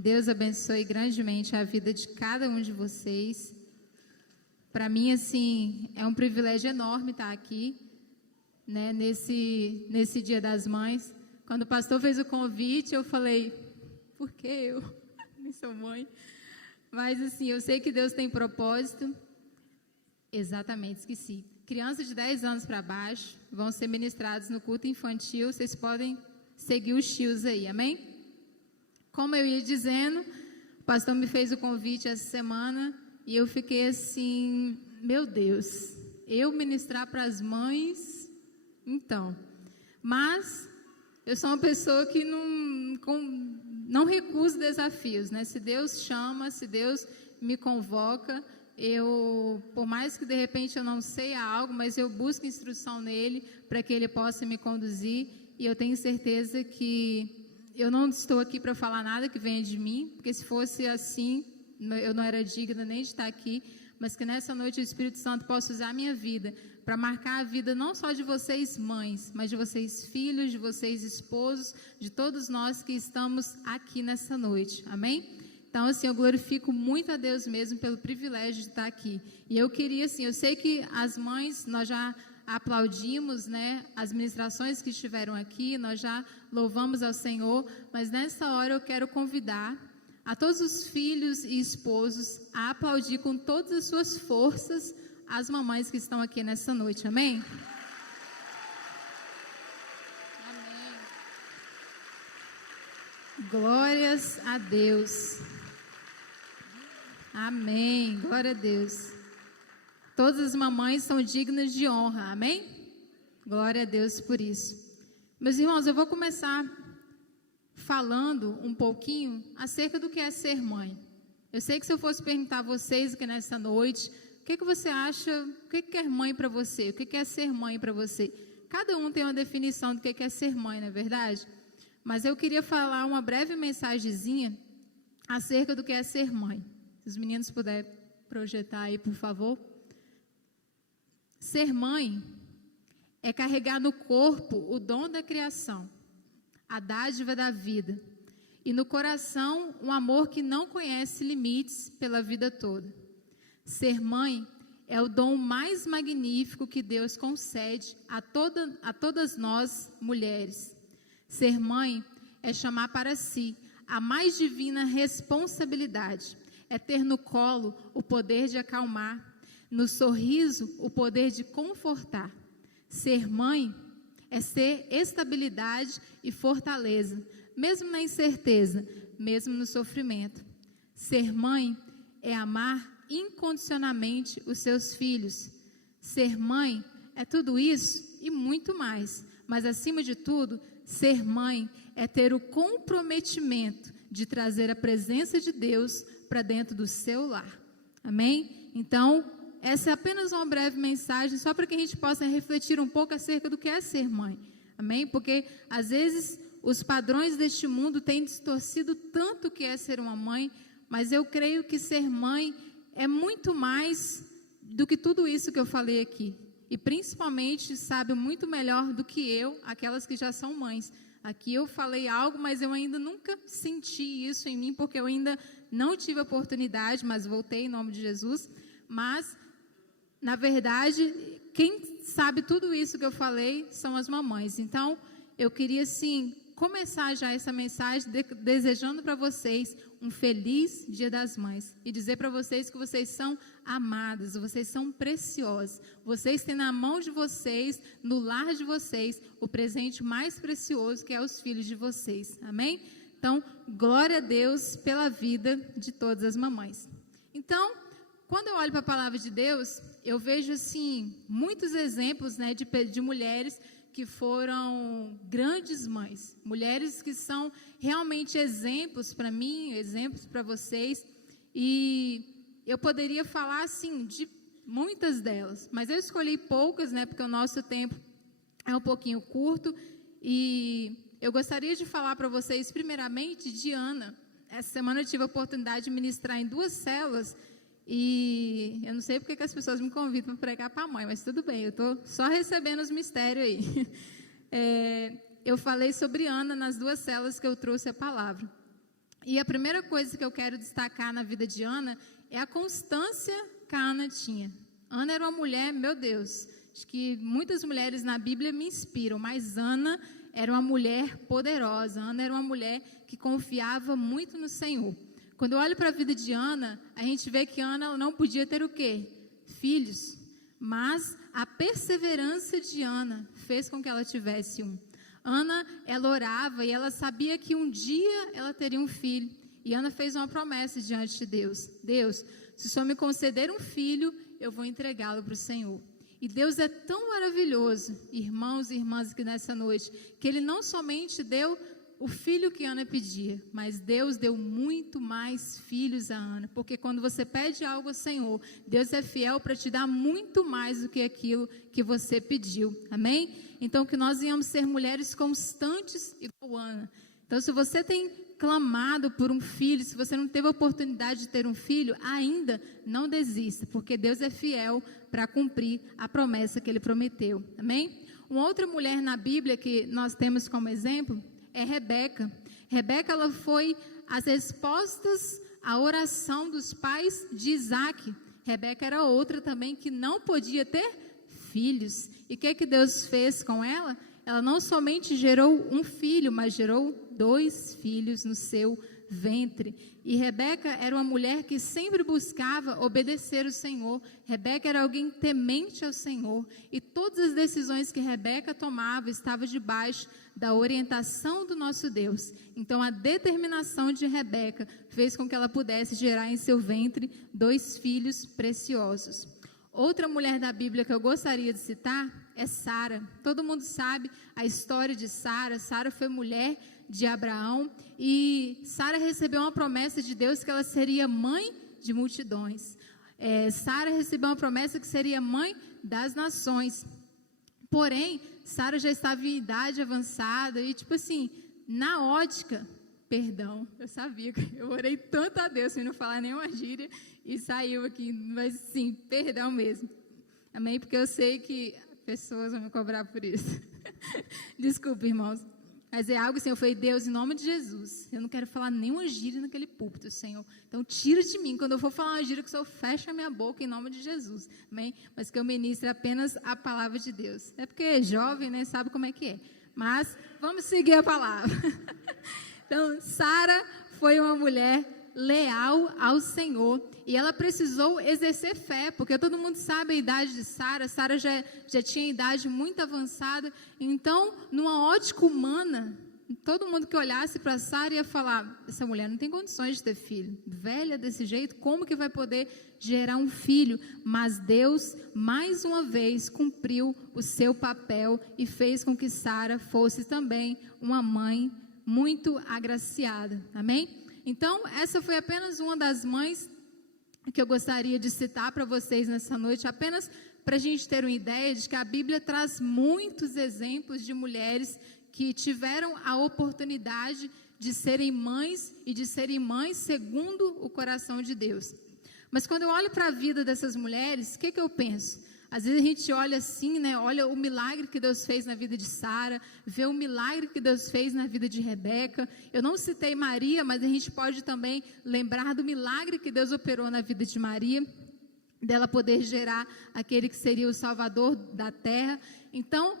Deus abençoe grandemente a vida de cada um de vocês. Para mim, assim, é um privilégio enorme estar aqui, né, nesse Dia das Mães. Quando o pastor fez o convite, eu falei, por que eu? Nem sou mãe. Mas, assim, eu sei que Deus tem propósito. Exatamente, esqueci. Crianças de 10 anos para baixo vão ser ministrados no culto infantil. Vocês podem seguir os tios aí, amém? Como eu ia dizendo, o pastor me fez o convite essa semana e eu fiquei assim, meu Deus, eu ministrar para as mães, então. Mas eu sou uma pessoa que não recuso desafios, né? Se Deus chama, se Deus me convoca, por mais que de repente eu não sei algo, mas eu busco instrução nele para que ele possa me conduzir, e eu tenho certeza que eu não estou aqui para falar nada que venha de mim, porque se fosse assim, eu não era digna nem de estar aqui, mas que nessa noite o Espírito Santo possa usar a minha vida para marcar a vida não só de vocês mães, mas de vocês filhos, de vocês esposos, de todos nós que estamos aqui nessa noite, amém? Então, assim, eu glorifico muito a Deus mesmo pelo privilégio de estar aqui. E eu queria, assim, eu sei que as mães, nós já aplaudimos, né, as ministrações que estiveram aqui, nós já louvamos ao Senhor, mas nessa hora eu quero convidar a todos os filhos e esposos a aplaudir com todas as suas forças as mamães que estão aqui nessa noite, amém? Amém. Glórias a Deus. Amém, glória a Deus. Todas as mamães são dignas de honra, amém? Glória a Deus por isso. Meus irmãos, eu vou começar falando um pouquinho acerca do que é ser mãe. Eu sei que se eu fosse perguntar a vocês aqui nessa noite, o que você acha, o que é mãe para você? O que é ser mãe para você? Cada um tem uma definição do que é ser mãe, não é verdade? Mas eu queria falar uma breve mensagenzinha acerca do que é ser mãe. Se os meninos puderem projetar aí, por favor. Ser mãe é carregar no corpo o dom da criação, a dádiva da vida, e no coração um amor que não conhece limites pela vida toda. Ser mãe é o dom mais magnífico que Deus concede a todas nós, mulheres. Ser mãe é chamar para si a mais divina responsabilidade, é ter no colo o poder de acalmar, no sorriso o poder de confortar. Ser mãe é ser estabilidade e fortaleza, mesmo na incerteza, mesmo no sofrimento. Ser mãe é amar incondicionalmente os seus filhos. Ser mãe é tudo isso e muito mais, mas acima de tudo, ser mãe é ter o comprometimento de trazer a presença de Deus para dentro do seu lar. Amém? Então, essa é apenas uma breve mensagem, só para que a gente possa refletir um pouco acerca do que é ser mãe. Amém? Porque, às vezes, os padrões deste mundo têm distorcido tanto o que é ser uma mãe, mas eu creio que ser mãe é muito mais do que tudo isso que eu falei aqui. E, principalmente, sabe muito melhor do que eu, aquelas que já são mães. Aqui eu falei algo, mas eu ainda nunca senti isso em mim, porque eu ainda não tive a oportunidade, mas voltei em nome de Jesus. Mas, na verdade, quem sabe tudo isso que eu falei são as mamães. Então, eu queria, sim, começar já essa mensagem desejando para vocês um feliz Dia das Mães e dizer para vocês que vocês são amadas, vocês são preciosas. Vocês têm na mão de vocês, no lar de vocês, o presente mais precioso que é os filhos de vocês. Amém? Então, glória a Deus pela vida de todas as mamães. Então, quando eu olho para a palavra de Deus, eu vejo assim muitos exemplos, né, de mulheres que foram grandes mães, mulheres que são realmente exemplos para mim, exemplos para vocês, e eu poderia falar assim de muitas delas, mas eu escolhi poucas, né, porque o nosso tempo é um pouquinho curto, e eu gostaria de falar para vocês primeiramente de Ana. Essa semana eu tive a oportunidade de ministrar em 2 células, e eu não sei porque que as pessoas me convidam para pregar para a mãe, mas tudo bem, eu estou só recebendo os mistérios aí. Eu falei sobre Ana nas 2 células que eu trouxe a palavra. E a primeira coisa que eu quero destacar na vida de Ana é a constância que a Ana tinha. Ana era uma mulher, meu Deus, acho que muitas mulheres na Bíblia me inspiram, mas Ana era uma mulher poderosa. Ana era uma mulher que confiava muito no Senhor. Quando eu olho para a vida de Ana, a gente vê que Ana não podia ter o quê? Filhos. Mas a perseverança de Ana fez com que ela tivesse um. Ana, ela orava e ela sabia que um dia ela teria um filho. E Ana fez uma promessa diante de Deus. Deus, se o Senhor me conceder um filho, eu vou entregá-lo para o Senhor. E Deus é tão maravilhoso, irmãos e irmãs, aqui nessa noite, que Ele não somente deu o filho que Ana pedia, mas Deus deu muito mais filhos a Ana, porque quando você pede algo ao Senhor, Deus é fiel para te dar muito mais do que aquilo que você pediu, amém? Então que nós venhamos ser mulheres constantes igual Ana. Então se você tem clamado por um filho, se você não teve a oportunidade de ter um filho, ainda não desista, porque Deus é fiel para cumprir a promessa que Ele prometeu, amém? Uma outra mulher na Bíblia que nós temos como exemplo é Rebeca. Rebeca, ela foi as respostas à oração dos pais de Isaac. Rebeca era outra também que não podia ter filhos. E o que Deus fez com ela? Ela não somente gerou um filho, mas gerou 2 filhos no seu ventre. E Rebeca era uma mulher que sempre buscava obedecer o Senhor. Rebeca era alguém temente ao Senhor. E todas as decisões que Rebeca tomava estavam debaixo da orientação do nosso Deus. Então a determinação de Rebeca fez com que ela pudesse gerar em seu ventre 2 filhos preciosos. Outra mulher da Bíblia que eu gostaria de citar é Sara. Todo mundo sabe a história de Sara. Sara foi mulher de Abraão e Sara recebeu uma promessa de Deus que ela seria mãe de multidões. Sara recebeu uma promessa que seria mãe das nações. Porém, Sara já estava em idade avançada e, tipo assim, na ótica, perdão, eu sabia que eu orei tanto a Deus sem não falar nenhuma gíria e saiu aqui, mas sim, perdão mesmo. Amém? Porque eu sei que pessoas vão me cobrar por isso. Desculpa, irmãos. Mas é algo assim, eu falei, Deus, em nome de Jesus, eu não quero falar nenhuma gíria naquele púlpito, Senhor. Então, tira de mim, quando eu for falar uma gíria, que o Senhor feche a minha boca em nome de Jesus. Amém? Mas que eu ministre apenas a palavra de Deus. É porque é jovem, né? Sabe como é que é. Mas, vamos seguir a palavra. Então, Sara foi uma mulher leal ao Senhor. E ela precisou exercer fé, porque todo mundo sabe a idade de Sara. Sara já tinha idade muito avançada. Então, numa ótica humana, todo mundo que olhasse para Sara ia falar, essa mulher não tem condições de ter filho. Velha desse jeito, como que vai poder gerar um filho? Mas Deus, mais uma vez, cumpriu o seu papel e fez com que Sara fosse também uma mãe muito agraciada. Amém? Então, essa foi apenas uma das mães que eu gostaria de citar para vocês nessa noite, apenas para a gente ter uma ideia de que a Bíblia traz muitos exemplos de mulheres que tiveram a oportunidade de serem mães e de serem mães segundo o coração de Deus. Mas quando eu olho para a vida dessas mulheres, o que eu penso? Às vezes a gente olha assim, né? Olha o milagre que Deus fez na vida de Sara, vê o milagre que Deus fez na vida de Rebeca. Eu não citei Maria, mas a gente pode também lembrar do milagre que Deus operou na vida de Maria, dela poder gerar aquele que seria o Salvador da terra. Então,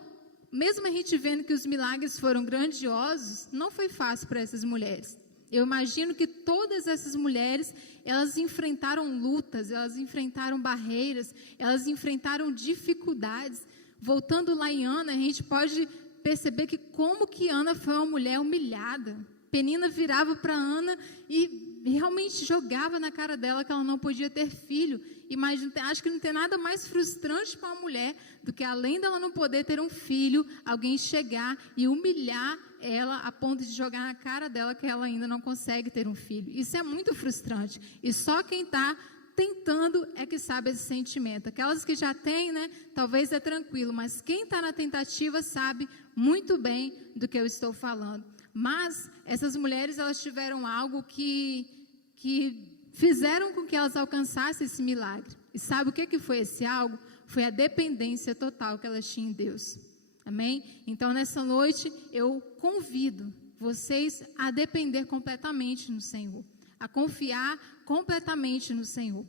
mesmo a gente vendo que os milagres foram grandiosos, não foi fácil para essas mulheres. Eu imagino que todas essas mulheres, elas enfrentaram lutas, elas enfrentaram barreiras, elas enfrentaram dificuldades. Voltando lá em Ana, a gente pode perceber que como que Ana foi uma mulher humilhada. Penina virava para Ana e realmente jogava na cara dela que ela não podia ter filho. Imagina, acho que não tem nada mais frustrante para uma mulher do que, além dela não poder ter um filho, alguém chegar e humilhar ela a ponto de jogar na cara dela que ela ainda não consegue ter um filho. Isso é muito frustrante. E só quem está tentando é que sabe esse sentimento. Aquelas que já têm, né, talvez é tranquilo, mas quem está na tentativa sabe muito bem do que eu estou falando. Mas essas mulheres, elas tiveram algo que fizeram com que elas alcançassem esse milagre. E sabe o que foi esse algo? Foi a dependência total que elas tinham em Deus. Amém? Então, nessa noite, eu convido vocês a depender completamente no Senhor, a confiar completamente no Senhor.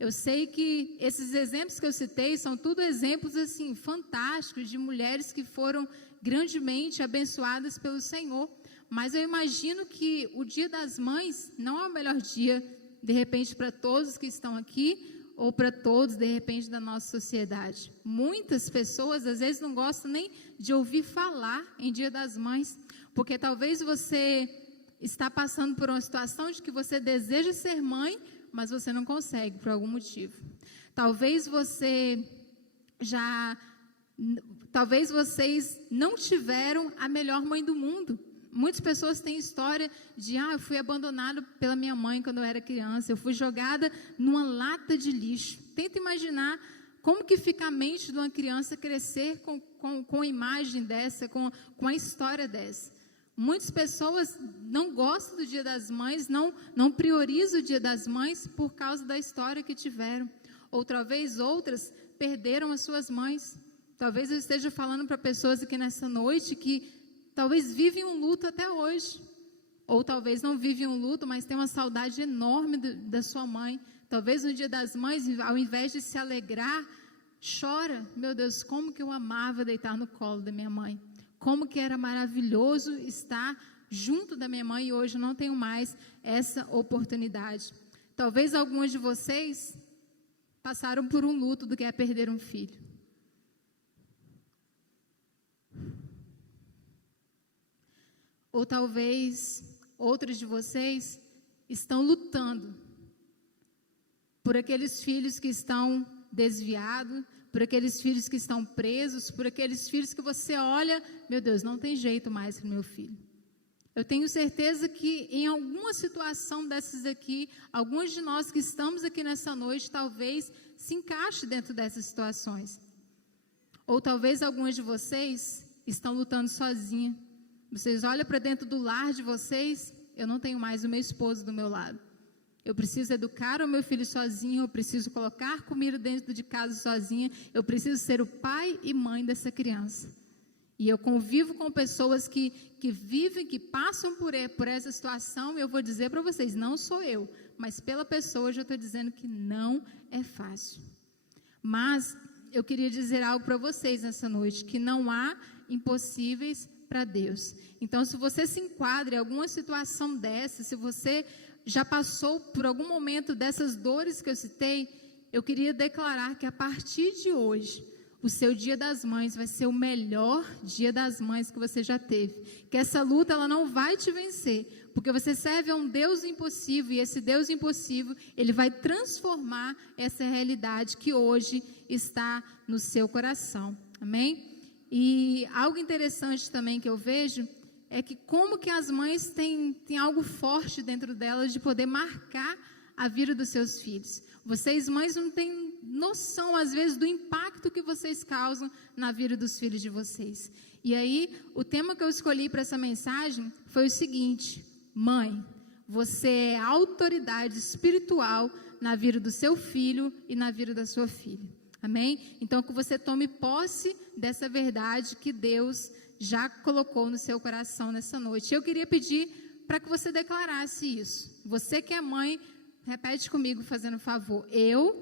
Eu sei que esses exemplos que eu citei são tudo exemplos assim fantásticos de mulheres que foram grandemente abençoadas pelo Senhor, mas eu imagino que o Dia das Mães não é o melhor dia, de repente, para todos que estão aqui, ou para todos, de repente, da nossa sociedade. Muitas pessoas, às vezes, não gostam nem de ouvir falar em Dia das Mães, porque talvez você está passando por uma situação de que você deseja ser mãe, mas você não consegue, por algum motivo. Talvez vocês não tiveram a melhor mãe do mundo. Muitas pessoas têm história de, eu fui abandonada pela minha mãe quando eu era criança, eu fui jogada numa lata de lixo. Tenta imaginar como que fica a mente de uma criança crescer com a imagem dessa, com a história dessa. Muitas pessoas não gostam do Dia das Mães, não priorizam o Dia das Mães por causa da história que tiveram. Outra vez, outras perderam as suas mães. Talvez eu esteja falando para pessoas aqui nessa noite que talvez vivem um luto até hoje, ou talvez não vivem um luto, mas tem uma saudade enorme da sua mãe. Talvez no Dia das Mães, ao invés de se alegrar, chora. Meu Deus, como que eu amava deitar no colo da minha mãe. Como que era maravilhoso estar junto da minha mãe e hoje eu não tenho mais essa oportunidade. Talvez alguns de vocês passaram por um luto do que é perder um filho. Ou talvez outros de vocês estão lutando por aqueles filhos que estão desviados, por aqueles filhos que estão presos, por aqueles filhos que você olha, meu Deus, não tem jeito mais para o meu filho. Eu tenho certeza que em alguma situação dessas aqui, alguns de nós que estamos aqui nessa noite, talvez se encaixe dentro dessas situações. Ou talvez alguns de vocês estão lutando sozinha. Vocês olham para dentro do lar de vocês, eu não tenho mais o meu esposo do meu lado. Eu preciso educar o meu filho sozinho, eu preciso colocar comida dentro de casa sozinha, eu preciso ser o pai e mãe dessa criança. E eu convivo com pessoas que vivem, que passam por essa situação, e eu vou dizer para vocês, não sou eu, mas pela pessoa eu já estou dizendo que não é fácil. Mas eu queria dizer algo para vocês nessa noite, que não há impossíveis para Deus. Então, se você se enquadra em alguma situação dessa, se você já passou por algum momento dessas dores que eu citei, eu queria declarar que a partir de hoje, o seu Dia das Mães vai ser o melhor Dia das Mães que você já teve. Que essa luta ela não vai te vencer, porque você serve a um Deus impossível, e esse Deus impossível, ele vai transformar essa realidade que hoje está no seu coração. Amém? E algo interessante também que eu vejo é que como que as mães têm algo forte dentro delas de poder marcar a vida dos seus filhos. Vocês, mães, não têm noção, às vezes, do impacto que vocês causam na vida dos filhos de vocês. E aí, o tema que eu escolhi para essa mensagem foi o seguinte: mãe, você é autoridade espiritual na vida do seu filho e na vida da sua filha. Amém? Então, que você tome posse dessa verdade que Deus já colocou no seu coração nessa noite. Eu queria pedir para que você declarasse isso. Você que é mãe, repete comigo, fazendo um favor. Eu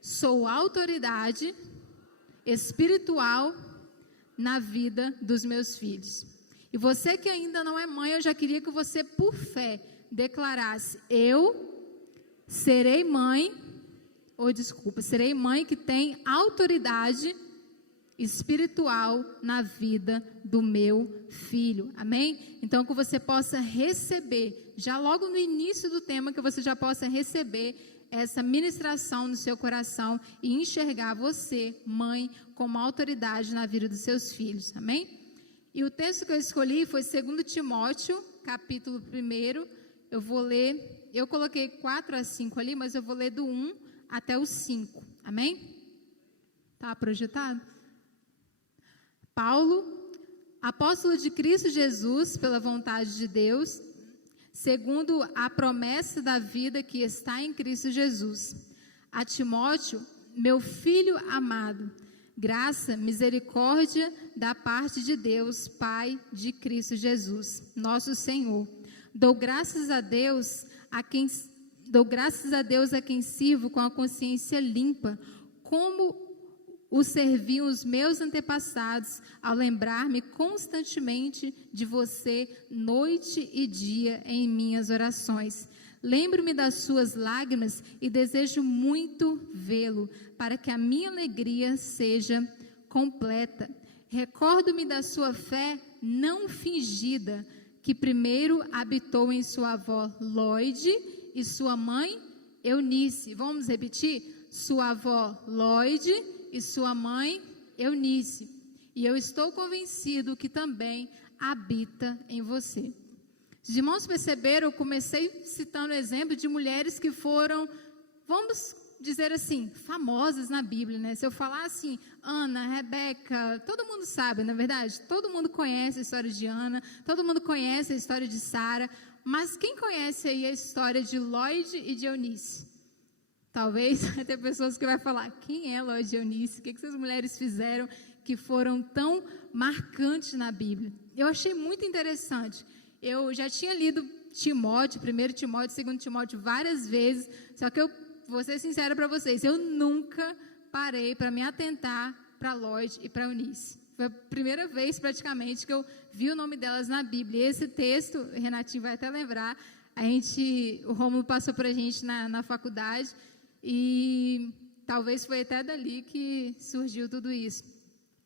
sou autoridade espiritual na vida dos meus filhos. E você que ainda não é mãe, eu já queria que você, por fé, declarasse: eu serei mãe, serei mãe que tem autoridade espiritual na vida do meu filho. Amém? Então, que você possa receber, já logo no início do tema, que você já possa receber essa ministração no seu coração e enxergar você, mãe, como autoridade na vida dos seus filhos. Amém? E o texto que eu escolhi foi 2 Timóteo, capítulo 1. Eu vou ler, eu coloquei 4 a 5 ali, mas eu vou ler do 1 até o 5. Amém? Tá projetado? Paulo, apóstolo de Cristo Jesus, pela vontade de Deus, segundo a promessa da vida que está em Cristo Jesus. A Timóteo, meu filho amado, Graça, misericórdia da parte de Deus, Pai de Cristo Jesus, nosso Senhor. Dou graças a Deus a quem sirvo com a consciência limpa, como o serviam os meus antepassados, ao lembrar-me constantemente de você, noite e dia, em minhas orações. Lembro-me das suas lágrimas e desejo muito vê-lo, para que a minha alegria seja completa. Recordo-me da sua fé não fingida, que primeiro habitou em sua avó Lloyd e sua mãe Eunice. Vamos repetir? Sua avó Lloyd e sua mãe Eunice. E eu estou convencido que também habita em você. Os irmãos perceberam, eu comecei citando o exemplo de mulheres que foram, vamos dizer assim, famosas na Bíblia, né? Se eu falar assim, Ana, Rebeca, todo mundo sabe, na verdade? Todo mundo conhece a história de Ana, todo mundo conhece a história de Sara, mas quem conhece aí a história de Lloyd e de Eunice? Talvez vai ter pessoas que vão falar, quem é Lloyd e Eunice? O que essas mulheres fizeram que foram tão marcantes na Bíblia? Eu achei muito interessante. Eu já tinha lido Timóteo, 1 Timóteo, 2 Timóteo várias vezes, só que eu vou ser sincera para vocês, eu nunca parei para me atentar para Lloyd e para Eunice. Foi a primeira vez praticamente que eu vi o nome delas na Bíblia. E esse texto, o Renatinho vai até lembrar, o Rômulo passou para a gente na faculdade e talvez foi até dali que surgiu tudo isso.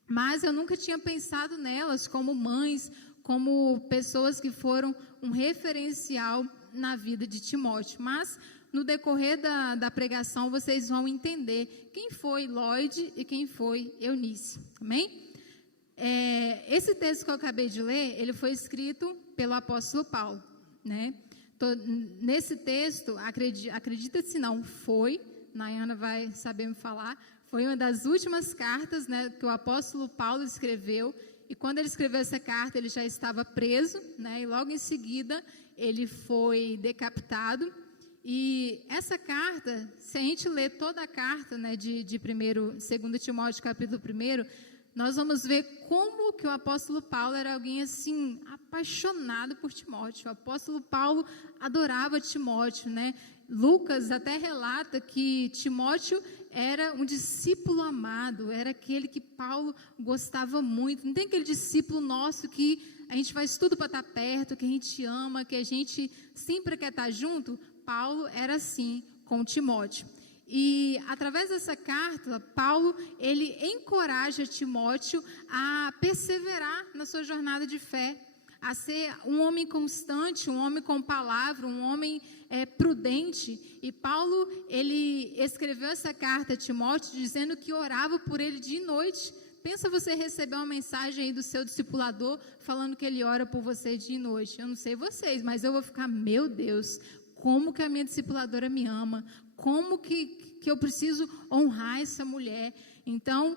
Mas eu nunca tinha pensado nelas como mães, como pessoas que foram um referencial na vida de Timóteo. Mas, no decorrer da pregação, vocês vão entender quem foi Lloyd e quem foi Eunice. Amém? Esse texto que eu acabei de ler, ele foi escrito pelo apóstolo Paulo, né? Nesse texto, acredita se não, Nayana vai saber me falar, foi uma das últimas cartas, né, que o apóstolo Paulo escreveu. E quando ele escreveu essa carta, ele já estava preso, né? E logo em seguida ele foi decapitado. E essa carta, se a gente ler toda a carta, né, de 2 Timóteo, capítulo 1, nós vamos ver como que o apóstolo Paulo era alguém assim, apaixonado por Timóteo. O apóstolo Paulo adorava Timóteo, né? Lucas até relata que Timóteo era um discípulo amado, era aquele que Paulo gostava muito. Não tem aquele discípulo nosso que a gente faz tudo para estar perto, que a gente ama, que a gente sempre quer estar junto? Paulo era assim com Timóteo. E através dessa carta, Paulo, ele encoraja Timóteo a perseverar na sua jornada de fé, a ser um homem constante, um homem com palavra, um homem prudente. E Paulo, ele escreveu essa carta a Timóteo dizendo que orava por ele dia e noite. Pensa você receber uma mensagem aí do seu discipulador falando que ele ora por você dia e noite. Eu não sei vocês, mas eu vou ficar, meu Deus, como que a minha discipuladora me ama, como que eu preciso honrar essa mulher. Então,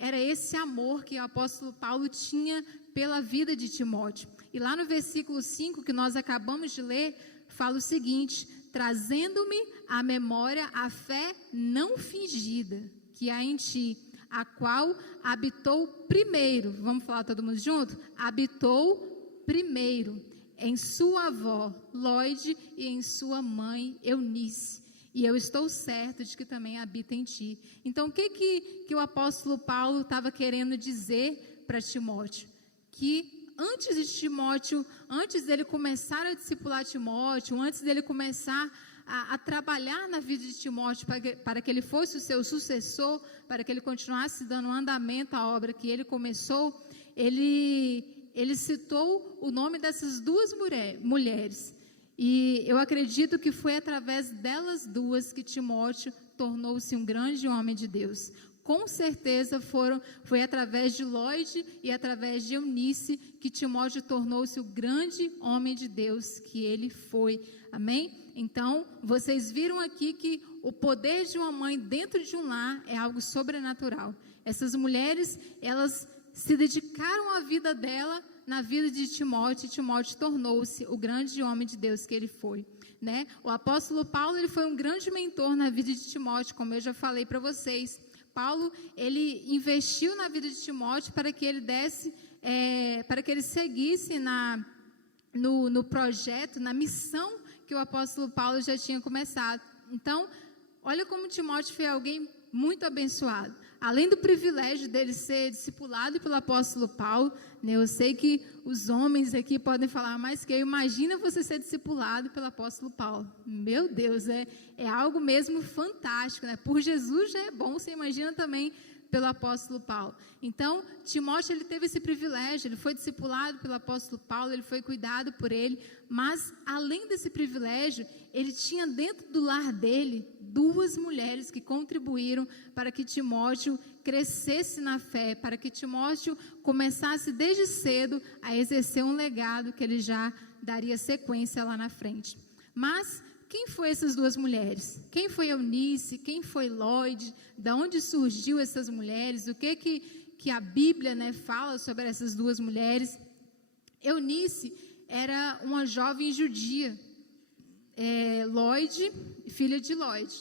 era esse amor que o apóstolo Paulo tinha pela vida de Timóteo. E lá no versículo 5, que nós acabamos de ler, fala o seguinte: trazendo-me à memória a fé não fingida que há em ti, a qual habitou primeiro, vamos falar todo mundo junto? Habitou primeiro em sua avó Lloyd e em sua mãe Eunice. E eu estou certo de que também habita em ti. Então, o que o apóstolo Paulo estava querendo dizer para Timóteo? Que antes de Timóteo, antes dele começar a discipular Timóteo, antes dele começar a trabalhar na vida de Timóteo para que ele fosse o seu sucessor, para que ele continuasse dando andamento à obra que ele começou, ele citou o nome dessas duas mulheres. E eu acredito que foi através delas duas que Timóteo tornou-se um grande homem de Deus. Com certeza foi através de Lloyd e através de Eunice que Timóteo tornou-se o grande homem de Deus que ele foi. Amém? Então, vocês viram aqui que o poder de uma mãe dentro de um lar é algo sobrenatural. Essas mulheres, elas se dedicaram a vida dela na vida de Timóteo, e Timóteo tornou-se o grande homem de Deus que ele foi, né? O apóstolo Paulo, ele foi um grande mentor na vida de Timóteo, como eu já falei para vocês. Paulo, ele investiu na vida de Timóteo para que ele para que ele seguisse no projeto, na missão que o apóstolo Paulo já tinha começado. Então, olha como Timóteo foi alguém muito abençoado. Além do privilégio dele ser discipulado pelo apóstolo Paulo, né, eu sei que os homens aqui podem falar mais que eu. Imagina você ser discipulado pelo apóstolo Paulo. Meu Deus, é algo mesmo fantástico, né? Por Jesus já é bom, você imagina também pelo apóstolo Paulo. Então, Timóteo, ele teve esse privilégio, ele foi discipulado pelo apóstolo Paulo, ele foi cuidado por ele, mas além desse privilégio, ele tinha dentro do lar dele 2 mulheres que contribuíram para que Timóteo crescesse na fé, para que Timóteo começasse desde cedo a exercer um legado que ele já daria sequência lá na frente. Mas quem foi essas 2 mulheres? Quem foi Eunice? Quem foi Lloyd? Da onde surgiu essas mulheres? O que a Bíblia, né, fala sobre essas 2 mulheres? Eunice era uma jovem judia. Lloyd, filha de Lloyd.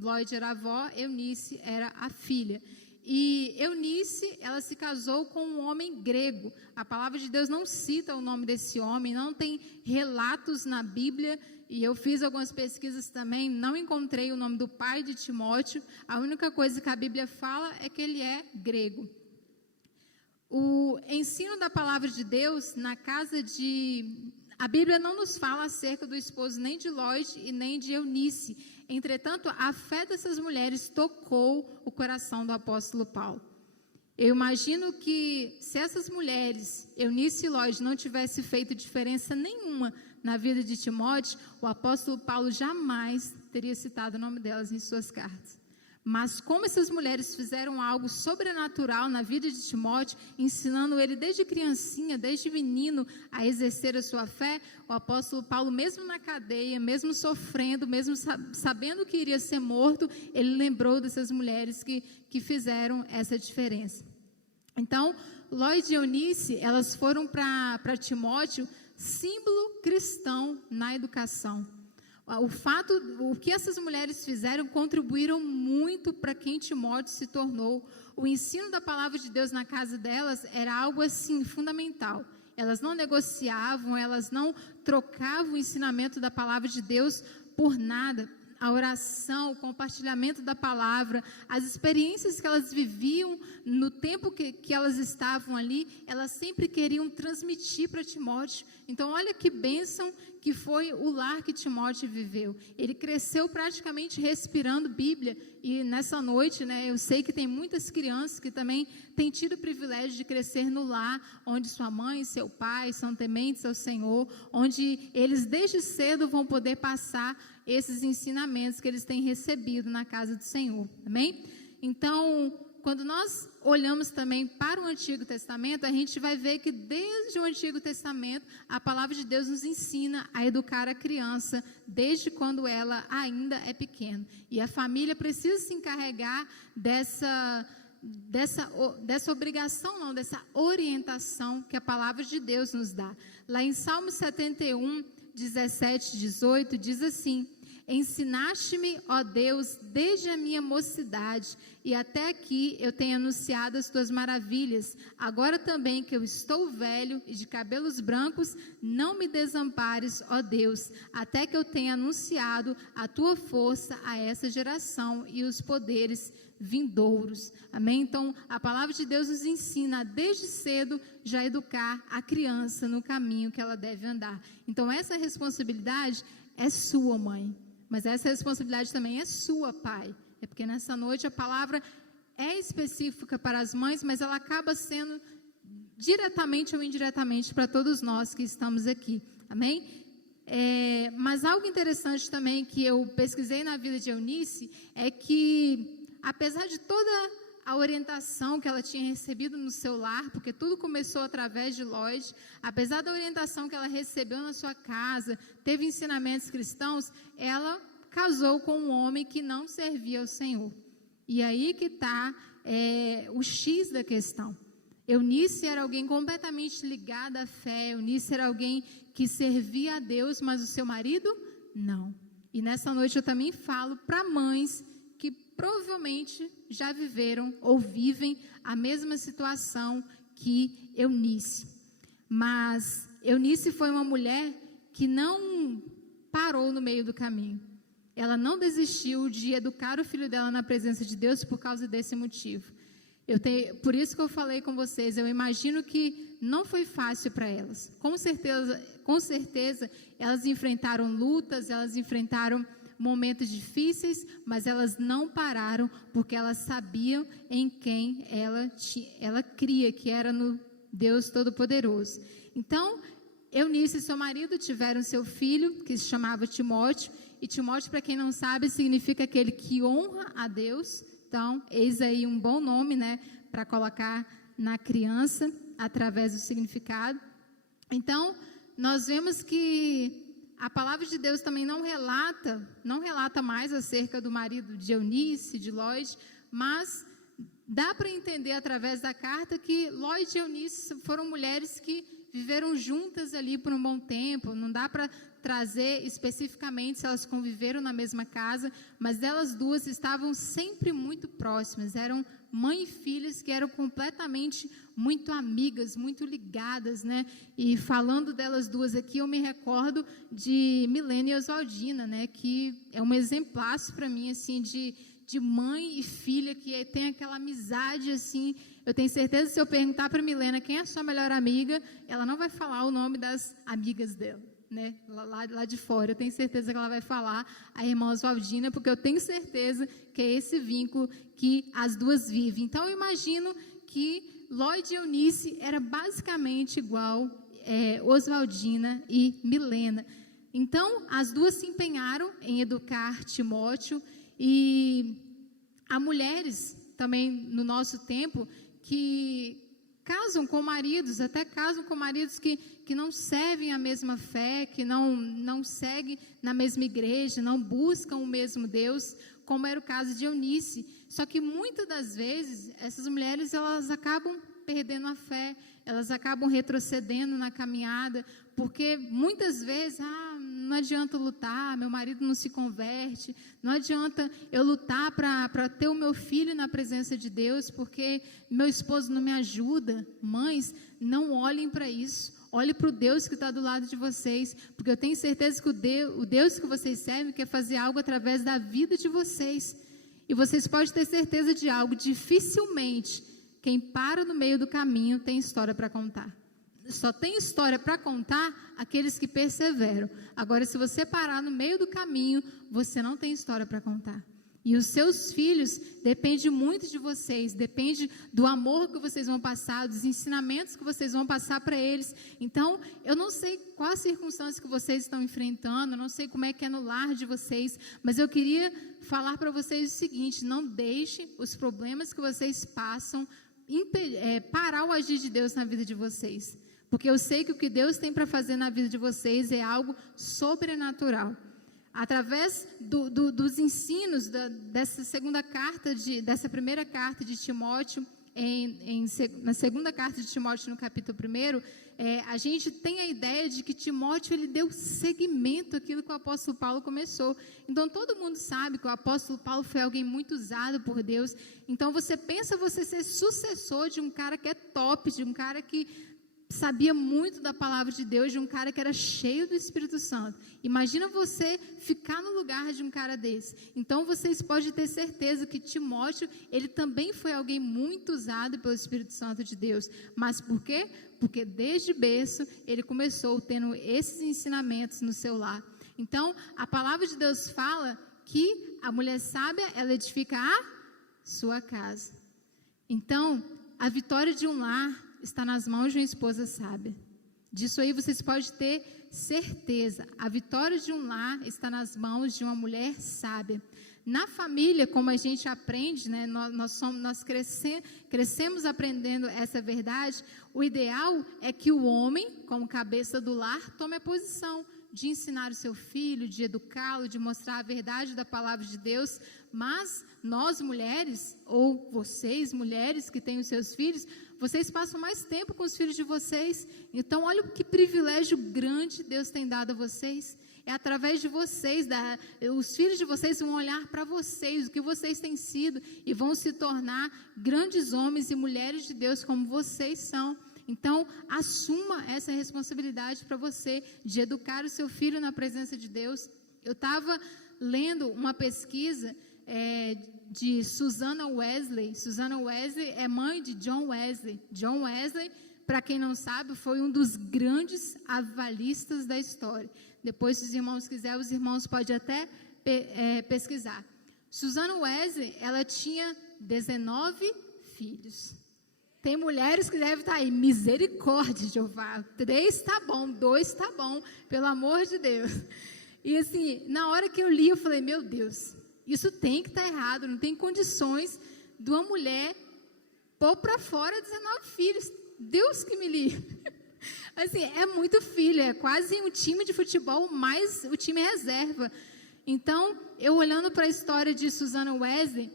Lloyd era a avó, Eunice era a filha. E Eunice, ela se casou com um homem grego. A palavra de Deus não cita o nome desse homem, não tem relatos na Bíblia. E eu fiz algumas pesquisas também, não encontrei o nome do pai de Timóteo. A única coisa que a Bíblia fala é que ele é grego. O ensino da palavra de Deus na casa de... A Bíblia não nos fala acerca do esposo nem de Lloyd e nem de Eunice. Entretanto, a fé dessas mulheres tocou o coração do apóstolo Paulo. Eu imagino que se essas mulheres, Eunice e Lloyd, não tivessem feito diferença nenhuma na vida de Timóteo, o apóstolo Paulo jamais teria citado o nome delas em suas cartas. Mas como essas mulheres fizeram algo sobrenatural na vida de Timóteo, ensinando ele desde criancinha, desde menino, a exercer a sua fé, o apóstolo Paulo, mesmo na cadeia, mesmo sofrendo, mesmo sabendo que iria ser morto, ele lembrou dessas mulheres que fizeram essa diferença. Então, Lloyd e Eunice, elas foram para Timóteo símbolo cristão na educação. O que essas mulheres fizeram contribuíram muito para quem Timóteo se tornou. O ensino da palavra de Deus na casa delas era algo assim fundamental. Elas não negociavam, elas não trocavam o ensinamento da palavra de Deus por nada. A oração, o compartilhamento da palavra, as experiências que elas viviam no tempo que elas estavam ali, elas sempre queriam transmitir para Timóteo. Então, olha que bênção que foi o lar que Timóteo viveu. Ele cresceu praticamente respirando Bíblia. E nessa noite, né, eu sei que tem muitas crianças que também têm tido o privilégio de crescer no lar, onde sua mãe e seu pai são tementes ao Senhor, onde eles desde cedo vão poder passar esses ensinamentos que eles têm recebido na casa do Senhor. Amém? Então, quando nós olhamos também para o Antigo Testamento, a gente vai ver que desde o Antigo Testamento, a palavra de Deus nos ensina a educar a criança desde quando ela ainda é pequena. E a família precisa se encarregar dessa obrigação, não, dessa orientação que a palavra de Deus nos dá. Lá em Salmo 71, 17, 18, diz assim: ensinaste-me, ó Deus, desde a minha mocidade, e até aqui eu tenho anunciado as tuas maravilhas. Agora também que eu estou velho e de cabelos brancos, não me desampares, ó Deus, até que eu tenha anunciado a tua força a essa geração e os poderes vindouros. Amém? Então, a palavra de Deus nos ensina desde cedo já educar a criança no caminho que ela deve andar. Então, essa responsabilidade é sua, mãe. Mas essa responsabilidade também é sua, pai. É porque nessa noite a palavra é específica para as mães, mas ela acaba sendo diretamente ou indiretamente para todos nós que estamos aqui. Amém? Mas algo interessante também que eu pesquisei na vida de Eunice é que, apesar de toda a orientação que ela tinha recebido no seu lar, porque tudo começou através de Lloyd, apesar da orientação que ela recebeu na sua casa, teve ensinamentos cristãos, ela casou com um homem que não servia ao Senhor. E aí que está o X da questão. Eunice era alguém completamente ligada à fé, Eunice era alguém que servia a Deus, mas o seu marido, não. E nessa noite eu também falo para mães que provavelmente já viveram ou vivem a mesma situação que Eunice. Mas Eunice foi uma mulher que não parou no meio do caminho. Ela não desistiu de educar o filho dela na presença de Deus por causa desse motivo. Por isso que eu falei com vocês, eu imagino que não foi fácil para elas. Com certeza, elas enfrentaram lutas, elas enfrentaram momentos difíceis, mas elas não pararam, porque elas sabiam em quem ela cria, que era no Deus Todo-Poderoso. Então, Eunice e seu marido tiveram seu filho, que se chamava Timóteo, e Timóteo, para quem não sabe, significa aquele que honra a Deus. Então, eis aí um bom nome, né, para colocar na criança, através do significado. Então, nós vemos que a palavra de Deus também não relata mais acerca do marido de Eunice, de Lloyd, mas dá para entender através da carta que Lloyd e Eunice foram mulheres que viveram juntas ali por um bom tempo. Não dá para trazer especificamente se elas conviveram na mesma casa, mas elas duas estavam sempre muito próximas, eram mãe e filhas que eram completamente muito amigas, muito ligadas, né? E falando delas duas aqui, eu me recordo de Milena e Oswaldina, né? Que é um exemplaço para mim, assim, de mãe e filha, que tem aquela amizade, assim. Eu tenho certeza que se eu perguntar para Milena quem é a sua melhor amiga, ela não vai falar o nome das amigas dela, né? Lá de fora, eu tenho certeza que ela vai falar a irmã Oswaldina, porque eu tenho certeza que é esse vínculo que as duas vivem. Então, eu imagino que Lloyd e Eunice era basicamente igual Oswaldina e Milena. Então, as duas se empenharam em educar Timóteo, e há mulheres também no nosso tempo que casam com maridos, até casam com maridos que não servem a mesma fé, que não seguem na mesma igreja, não buscam o mesmo Deus, como era o caso de Eunice. Só que muitas das vezes essas mulheres elas acabam perdendo a fé, elas acabam retrocedendo na caminhada, porque muitas vezes, não adianta lutar, meu marido não se converte, não adianta eu lutar para ter o meu filho na presença de Deus, porque meu esposo não me ajuda. Mães, não olhem para isso, olhem para o Deus que está do lado de vocês, porque eu tenho certeza que o Deus que vocês servem quer fazer algo através da vida de vocês, e vocês podem ter certeza de algo: dificilmente quem para no meio do caminho tem história para contar. Só tem história para contar aqueles que perseveram. Agora, se você parar no meio do caminho, você não tem história para contar. E os seus filhos dependem muito de vocês, depende do amor que vocês vão passar, dos ensinamentos que vocês vão passar para eles. Então, eu não sei qual a circunstância que vocês estão enfrentando, eu não sei como é que é no lar de vocês, mas eu queria falar para vocês o seguinte: não deixe os problemas que vocês passam parar o agir de Deus na vida de vocês. Porque eu sei que o que Deus tem para fazer na vida de vocês é algo sobrenatural. Através dos ensinos dessa primeira carta de Timóteo, na segunda carta de Timóteo, no capítulo 1, a gente tem a ideia de que Timóteo ele deu seguimento àquilo que o apóstolo Paulo começou. Então, todo mundo sabe que o apóstolo Paulo foi alguém muito usado por Deus. Então, você pensa você ser sucessor de um cara que é top, de um cara que sabia muito da palavra de Deus, de um cara que era cheio do Espírito Santo. Imagina você ficar no lugar de um cara desse. Então, vocês podem ter certeza que Timóteo, ele também foi alguém muito usado pelo Espírito Santo de Deus. Mas por quê? Porque desde berço, ele começou tendo esses ensinamentos no seu lar. Então, a palavra de Deus fala que a mulher sábia, ela edifica a sua casa. Então, a vitória de um lar está nas mãos de uma esposa sábia. Disso aí vocês podem ter certeza. A vitória de um lar está nas mãos de uma mulher sábia. Na família, como a gente aprende, né, nós crescemos aprendendo essa verdade. O ideal é que o homem, como cabeça do lar, tome a posição de ensinar o seu filho, de educá-lo, de mostrar a verdade da palavra de Deus. Mas nós mulheres, ou vocês mulheres que têm os seus filhos, vocês passam mais tempo com os filhos de vocês. Então, olha que privilégio grande Deus tem dado a vocês. É através de vocês, os filhos de vocês vão olhar para vocês, o que vocês têm sido, e vão se tornar grandes homens e mulheres de Deus como vocês são. Então, assuma essa responsabilidade para você, de educar o seu filho na presença de Deus. Eu estava lendo uma pesquisa de Susana Wesley. Susana Wesley é mãe de John Wesley. John Wesley, para quem não sabe, foi um dos grandes avivalistas da história. Depois, se os irmãos quiserem, os irmãos podem até pesquisar. Susana Wesley, ela tinha 19 filhos. Tem mulheres que devem estar aí, misericórdia, Jeová. 3 está bom, 2 está bom, pelo amor de Deus. E assim, na hora que eu li, eu falei, meu Deus, isso tem que estar errado, não tem condições de uma mulher pôr para fora 19 filhos. Deus que me livre. Assim, é muito filho, é quase um time de futebol, mais o time reserva. Então, eu olhando para a história de Susana Wesley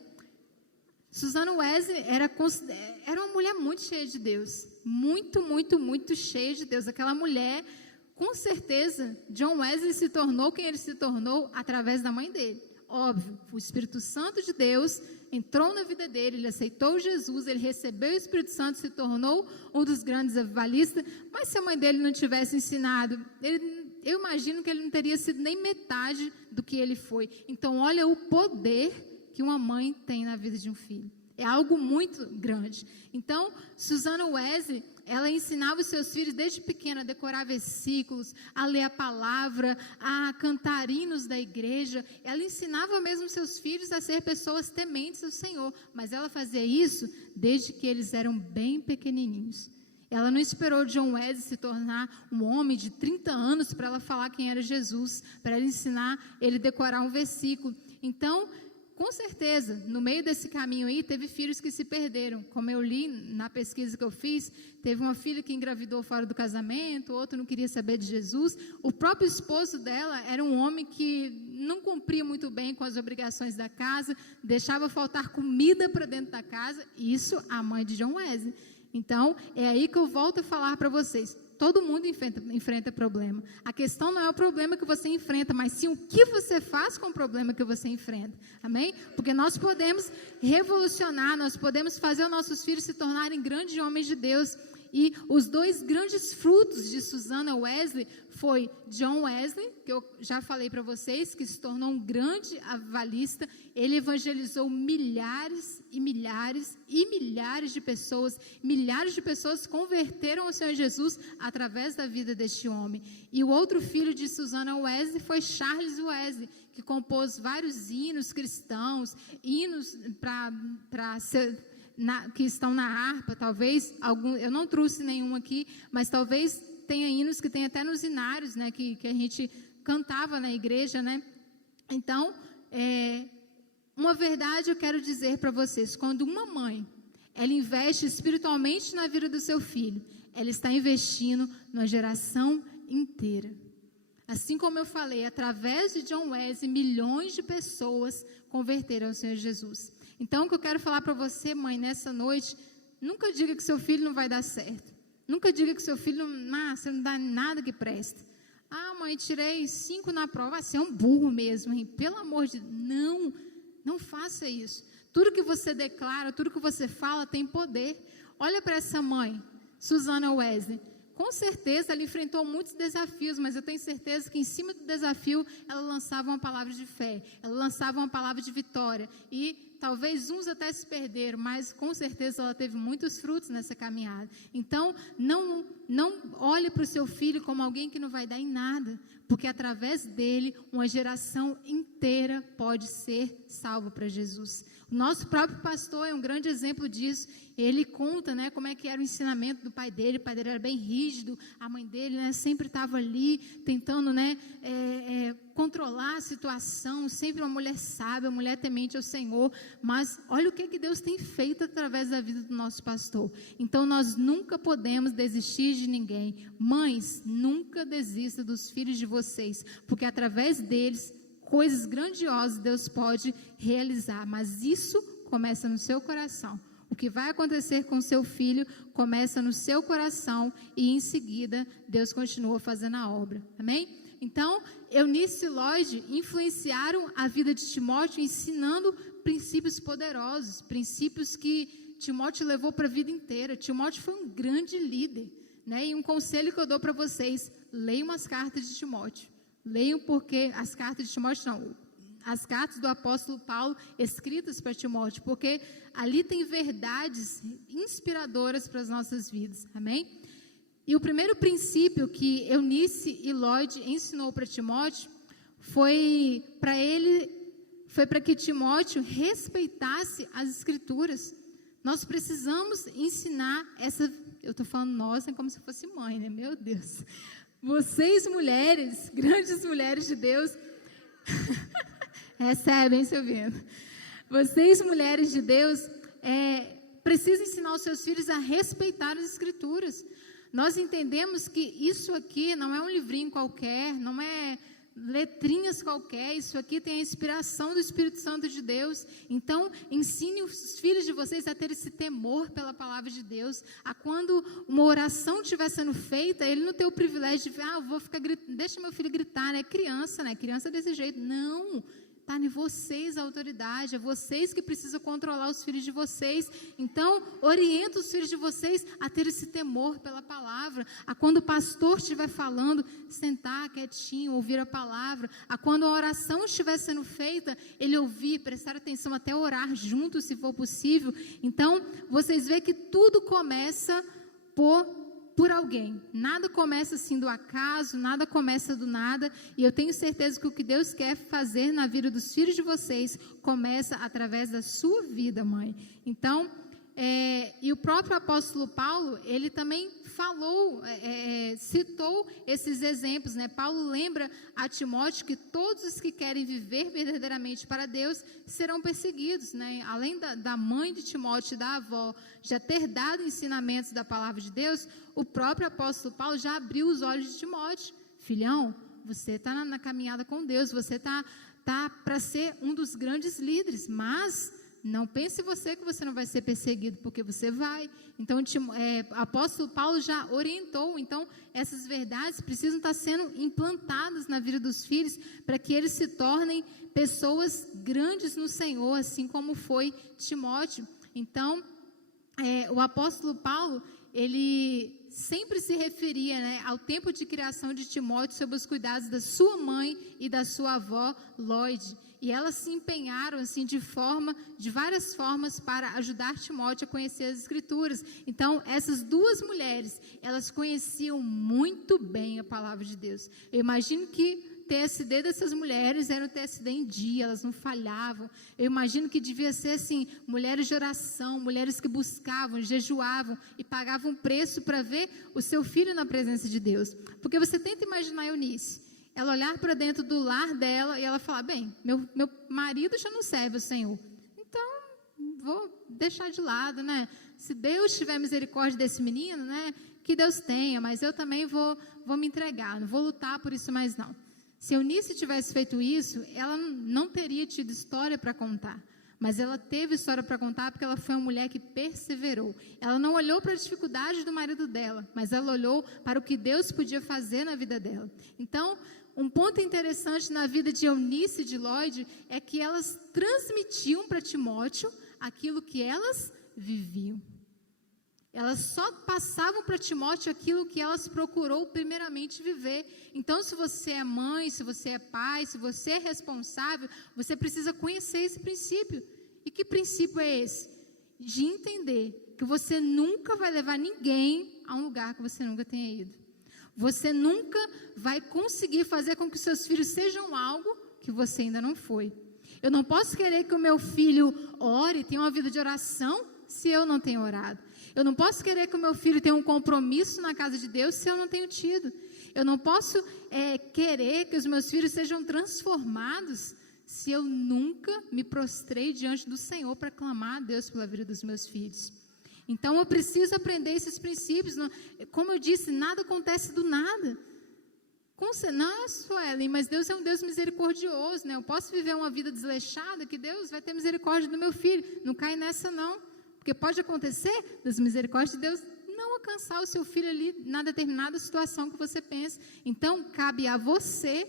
era uma mulher muito cheia de Deus. Muito, muito, muito cheia de Deus. Aquela mulher, com certeza, John Wesley se tornou quem ele se tornou através da mãe dele. Óbvio, o Espírito Santo de Deus entrou na vida dele, ele aceitou Jesus, ele recebeu o Espírito Santo, se tornou um dos grandes avivalistas, mas se a mãe dele não tivesse ensinado, eu imagino que ele não teria sido nem metade do que ele foi. Então, olha o poder que uma mãe tem na vida de um filho. É algo muito grande. Então, Susana Wesley, ela ensinava os seus filhos desde pequena a decorar versículos, a ler a palavra, a cantar hinos da igreja. Ela ensinava mesmo os seus filhos a ser pessoas tementes ao Senhor. Mas ela fazia isso desde que eles eram bem pequenininhos. Ela não esperou John Wesley se tornar um homem de 30 anos para ela falar quem era Jesus, para ela ensinar ele a decorar um versículo. Então, com certeza, no meio desse caminho aí, teve filhos que se perderam. Como eu li na pesquisa que eu fiz, teve uma filha que engravidou fora do casamento, outro não queria saber de Jesus. O próprio esposo dela era um homem que não cumpria muito bem com as obrigações da casa, deixava faltar comida para dentro da casa. Isso a mãe de John Wesley. Então, é aí que eu volto a falar para vocês. Todo mundo enfrenta problema. A questão não é o problema que você enfrenta, mas sim o que você faz com o problema que você enfrenta. Amém? Porque nós podemos revolucionar, nós podemos fazer os nossos filhos se tornarem grandes homens de Deus. E os 2 grandes frutos de Susana Wesley foi John Wesley, que eu já falei para vocês, que se tornou um grande avivalista. Ele evangelizou milhares e milhares e milhares de pessoas. Milhares de pessoas converteram ao Senhor Jesus através da vida deste homem. E o outro filho de Susana Wesley foi Charles Wesley, que compôs vários hinos cristãos, hinos que estão na harpa, talvez, eu não trouxe nenhum aqui, mas talvez tenha hinos que tem até nos hinários, né, que a gente cantava na igreja, né? Então, uma verdade eu quero dizer para vocês, quando uma mãe, ela investe espiritualmente na vida do seu filho, ela está investindo numa geração inteira. Assim como eu falei, através de John Wesley, milhões de pessoas converteram ao Senhor Jesus. Então, o que eu quero falar para você, mãe, nessa noite, nunca diga que seu filho não vai dar certo. Nunca diga que seu filho você não dá nada que presta. Ah, mãe, tirei 5 na prova. Você é um burro mesmo, hein? Pelo amor de Deus, não faça isso. Tudo que você declara, tudo que você fala tem poder. Olha para essa mãe, Susana Wesley. Com certeza ela enfrentou muitos desafios, mas eu tenho certeza que em cima do desafio ela lançava uma palavra de fé, ela lançava uma palavra de vitória. E talvez uns até se perderam, mas com certeza ela teve muitos frutos nessa caminhada. Então, não olhe para o seu filho como alguém que não vai dar em nada, porque através dele uma geração inteira pode ser salva para Jesus. O nosso próprio pastor é um grande exemplo disso. Ele conta, né, como é que era o ensinamento do pai dele. O pai dele era bem rígido, a mãe dele, né, sempre estava ali tentando, né, controlar a situação, sempre uma mulher sábia, uma mulher temente ao Senhor. Mas olha o que Deus tem feito através da vida do nosso pastor. Então nós nunca podemos desistir de ninguém. Mães, nunca desista dos filhos de vocês, porque através deles coisas grandiosas Deus pode realizar, mas isso começa no seu coração. O que vai acontecer com seu filho começa no seu coração e em seguida Deus continua fazendo a obra. Amém? Então, Eunice e Lloyd influenciaram a vida de Timóteo ensinando princípios poderosos, princípios que Timóteo levou para a vida inteira. Timóteo foi um grande líder, né? E um conselho que eu dou para vocês: leiam as cartas de Timóteo. Leiam porque as cartas de Timóteo não, as cartas do apóstolo Paulo escritas para Timóteo, porque ali tem verdades inspiradoras para as nossas vidas. Amém? E o primeiro princípio que Eunice e Lloyd ensinou para Timóteo foi para que Timóteo respeitasse as Escrituras. Nós precisamos ensinar eu estou falando nós, é como se fosse mãe, né? Meu Deus. Vocês mulheres, grandes mulheres de Deus, recebem, Silvina. Vocês mulheres de Deus, precisam ensinar os seus filhos a respeitar as Escrituras. Nós entendemos que isso aqui não é um livrinho qualquer, não é letrinhas qualquer, isso aqui tem a inspiração do Espírito Santo de Deus. Então, ensine os filhos de vocês a ter esse temor pela palavra de Deus, a quando uma oração estiver sendo feita, ele não ter o privilégio de ver, eu vou ficar gritando, deixa meu filho gritar, né? Criança é desse jeito. Não, está em vocês a autoridade, é vocês que precisam controlar os filhos de vocês. Então, orienta os filhos de vocês a ter esse temor pela palavra, a quando o pastor estiver falando, sentar quietinho, ouvir a palavra, a quando a oração estiver sendo feita, ele ouvir, prestar atenção, até orar junto, se for possível. Então, vocês veem que tudo começa por alguém. Nada começa assim do acaso, nada começa do nada, e eu tenho certeza que o que Deus quer fazer na vida dos filhos de vocês começa através da sua vida, mãe. Então, e o próprio apóstolo Paulo, ele também citou esses exemplos, né? Paulo lembra a Timóteo que todos os que querem viver verdadeiramente para Deus serão perseguidos, né? Além da mãe de Timóteo e da avó já ter dado ensinamentos da palavra de Deus, o próprio apóstolo Paulo já abriu os olhos de Timóteo. Filhão, você está na caminhada com Deus, você está para ser um dos grandes líderes, mas não pense você que você não vai ser perseguido, porque você vai. Então, o apóstolo Paulo já orientou. Então, essas verdades precisam estar sendo implantadas na vida dos filhos, para que eles se tornem pessoas grandes no Senhor, assim como foi Timóteo. Então, o apóstolo Paulo, ele sempre se referia, né, ao tempo de criação de Timóteo sob os cuidados da sua mãe e da sua avó, Lloyd. E elas se empenharam assim de várias formas para ajudar Timóteo a conhecer as Escrituras. Então, essas duas mulheres, elas conheciam muito bem a palavra de Deus. Eu imagino que o TSD dessas mulheres era o TSD em dia, elas não falhavam. Eu imagino que devia ser assim, mulheres de oração, mulheres que buscavam, jejuavam e pagavam preço para ver o seu filho na presença de Deus. Porque você tenta imaginar Eunice, ela olhar para dentro do lar dela e ela falar, bem, meu marido já não serve o Senhor, então vou deixar de lado, né? Se Deus tiver misericórdia desse menino, né? Que Deus tenha, mas eu também vou me entregar, não vou lutar por isso mais não. Se Eunice tivesse feito isso, ela não teria tido história para contar. Mas ela teve história para contar porque ela foi uma mulher que perseverou. Ela não olhou para a dificuldade do marido dela, mas ela olhou para o que Deus podia fazer na vida dela. Então, um ponto interessante na vida de Eunice e de Lloyd é que elas transmitiam para Timóteo aquilo que elas viviam. Elas só passavam para Timóteo aquilo que elas procurou primeiramente viver. Então, se você é mãe, se você é pai, se você é responsável, você precisa conhecer esse princípio. E que princípio é esse? De entender que você nunca vai levar ninguém a um lugar que você nunca tenha ido. Você nunca vai conseguir fazer com que seus filhos sejam algo que você ainda não foi. Eu não posso querer que o meu filho ore, tenha uma vida de oração, se eu não tenho orado. Eu não posso querer que o meu filho tenha um compromisso na casa de Deus se eu não tenho tido. Eu não posso querer que os meus filhos sejam transformados se eu nunca me prostrei diante do Senhor para clamar a Deus pela vida dos meus filhos. Então, eu preciso aprender esses princípios. Como eu disse, nada acontece do nada. Não, Suelen, mas Deus é um Deus misericordioso, né? Eu posso viver uma vida desleixada, que Deus vai ter misericórdia do meu filho. Não cai nessa, não. Porque Porque pode acontecer, das misericórdias de Deus, não alcançar o seu filho ali na determinada situação que você pensa. Então, cabe a você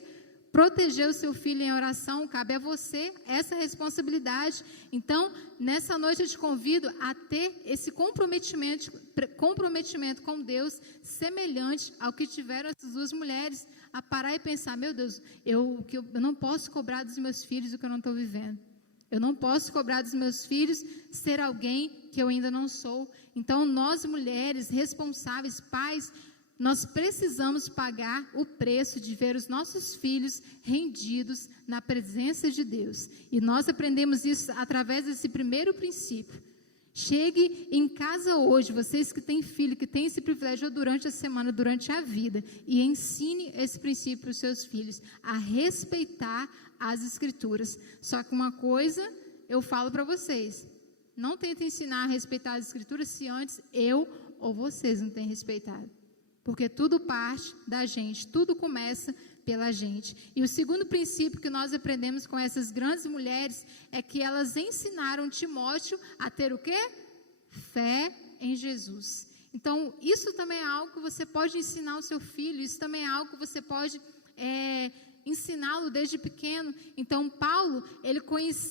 proteger o seu filho em oração, cabe a você essa responsabilidade. Então, nessa noite eu te convido a ter esse comprometimento com Deus, semelhante ao que tiveram essas duas mulheres, a parar e pensar, meu Deus, eu não posso cobrar dos meus filhos o que eu não estou vivendo. Eu não posso cobrar dos meus filhos ser alguém que eu ainda não sou. Então, nós mulheres responsáveis, pais, nós precisamos pagar o preço de ver os nossos filhos rendidos na presença de Deus. E nós aprendemos isso através desse primeiro princípio. Chegue em casa hoje, vocês que têm filho, que têm esse privilégio durante a semana, durante a vida, e ensine esse princípio para os seus filhos, a respeitar as Escrituras. Só que uma coisa eu falo para vocês, não tentem ensinar a respeitar as Escrituras se antes eu ou vocês não têm respeitado. Porque tudo parte da gente, tudo começa pela gente. E o segundo princípio que nós aprendemos com essas grandes mulheres é que elas ensinaram Timóteo a ter o quê? Fé em Jesus. Então, isso também é algo que você pode ensinar ao seu filho, isso também é algo que você pode ensiná-lo desde pequeno. Então, Paulo, ele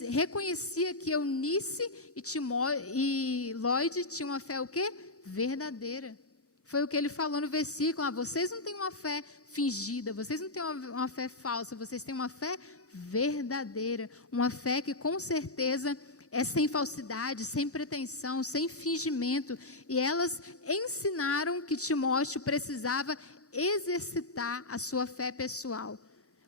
reconhecia que Eunice e Lloyd tinham uma fé o quê? Verdadeira. Foi o que ele falou no versículo, vocês não têm uma fé fingida, vocês não têm uma fé falsa, vocês têm uma fé verdadeira, uma fé que com certeza é sem falsidade, sem pretensão, sem fingimento, e elas ensinaram que Timóteo precisava exercitar a sua fé pessoal.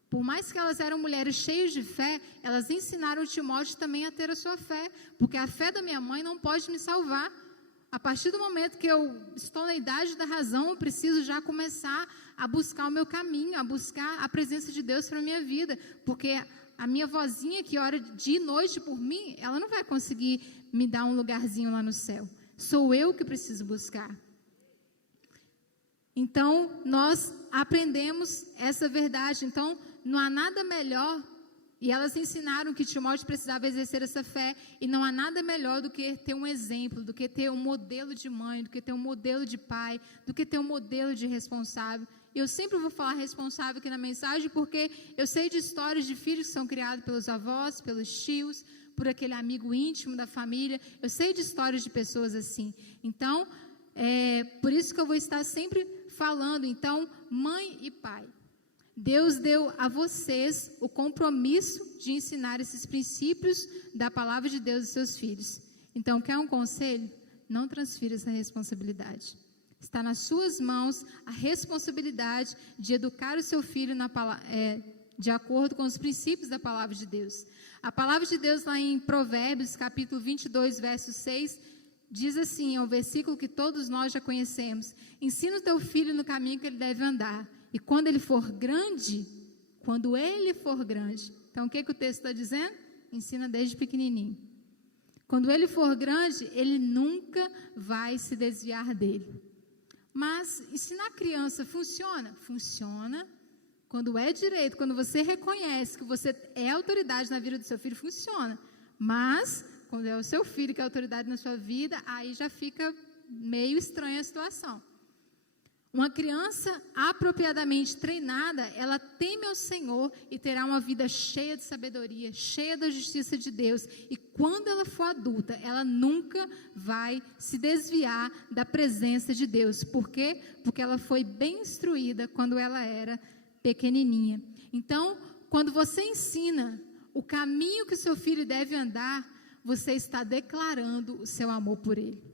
Por mais que elas eram mulheres cheias de fé, elas ensinaram Timóteo também a ter a sua fé, porque a fé da minha mãe não pode me salvar. A partir do momento que eu estou na idade da razão, eu preciso já começar a buscar o meu caminho, a buscar a presença de Deus para a minha vida, porque a minha vozinha que ora dia e noite por mim, ela não vai conseguir me dar um lugarzinho lá no céu. Sou eu que preciso buscar. Então, nós aprendemos essa verdade. Então, não há nada melhor. E elas ensinaram que Timóteo precisava exercer essa fé, e não há nada melhor do que ter um exemplo, do que ter um modelo de mãe, do que ter um modelo de pai, do que ter um modelo de responsável. Eu sempre vou falar responsável aqui na mensagem, porque eu sei de histórias de filhos que são criados pelos avós, pelos tios, por aquele amigo íntimo da família. Eu sei de histórias de pessoas assim. Então, por isso que eu vou estar sempre falando, então, mãe e pai. Deus deu a vocês o compromisso de ensinar esses princípios da palavra de Deus aos seus filhos. Então, quer um conselho? Não transfira essa responsabilidade. Está nas suas mãos a responsabilidade de educar o seu filho de acordo com os princípios da palavra de Deus. A palavra de Deus lá em Provérbios, capítulo 22, verso 6, diz assim, é um versículo que todos nós já conhecemos: ensina o teu filho no caminho que ele deve andar, e quando ele for grande, então o que o texto está dizendo? Ensina desde pequenininho. Quando ele for grande, ele nunca vai se desviar dele. Mas ensinar a criança funciona? Funciona. Quando é direito, quando você reconhece que você é autoridade na vida do seu filho, funciona. Mas quando é o seu filho que é autoridade na sua vida, aí já fica meio estranha a situação. Uma criança apropriadamente treinada, ela teme ao Senhor e terá uma vida cheia de sabedoria, cheia da justiça de Deus. E quando ela for adulta, ela nunca vai se desviar da presença de Deus. Por quê? Porque ela foi bem instruída quando ela era pequenininha. Então, quando você ensina o caminho que o seu filho deve andar, você está declarando o seu amor por ele.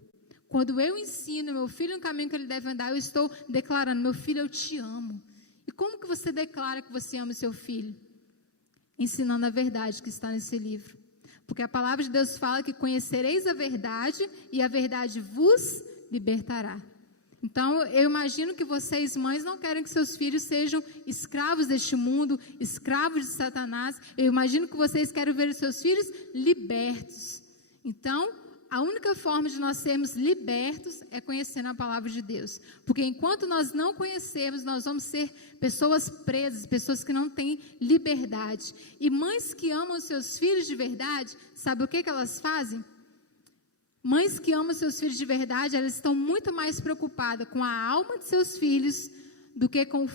Quando eu ensino meu filho no caminho que ele deve andar, eu estou declarando: meu filho, eu te amo. E como que você declara que você ama o seu filho? Ensinando a verdade que está nesse livro. Porque a palavra de Deus fala que conhecereis a verdade e a verdade vos libertará. Então, eu imagino que vocês, mães, não querem que seus filhos sejam escravos deste mundo, escravos de Satanás. Eu imagino que vocês querem ver os seus filhos libertos. Então, a única forma de nós sermos libertos é conhecendo a palavra de Deus. Porque enquanto nós não conhecermos, nós vamos ser pessoas presas, pessoas que não têm liberdade. E mães que amam seus filhos de verdade, sabe o que elas fazem? Mães que amam seus filhos de verdade, elas estão muito mais preocupadas com a alma de seus filhos do que com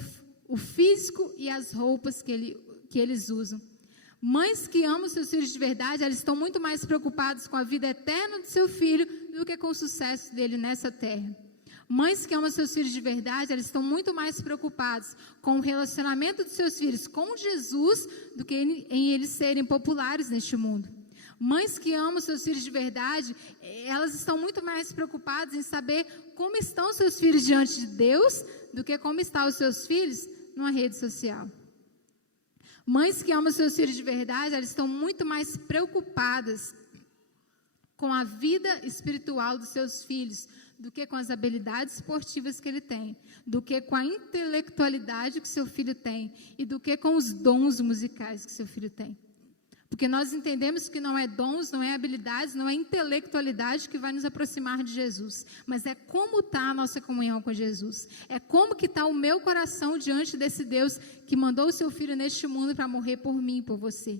o físico e as roupas que eles usam. Mães que amam seus filhos de verdade, elas estão muito mais preocupadas com a vida eterna do seu filho do que com o sucesso dele nessa terra. Mães que amam seus filhos de verdade, elas estão muito mais preocupadas com o relacionamento dos seus filhos com Jesus do que em eles serem populares neste mundo. Mães que amam seus filhos de verdade, elas estão muito mais preocupadas em saber como estão seus filhos diante de Deus do que como estão os seus filhos numa rede social. Mães que amam seus filhos de verdade, elas estão muito mais preocupadas com a vida espiritual dos seus filhos do que com as habilidades esportivas que ele tem, do que com a intelectualidade que seu filho tem e do que com os dons musicais que seu filho tem. Porque nós entendemos que não é dons, não é habilidades, não é intelectualidade que vai nos aproximar de Jesus, mas é como está a nossa comunhão com Jesus, é como que está o meu coração diante desse Deus que mandou o seu filho neste mundo para morrer por mim e por você.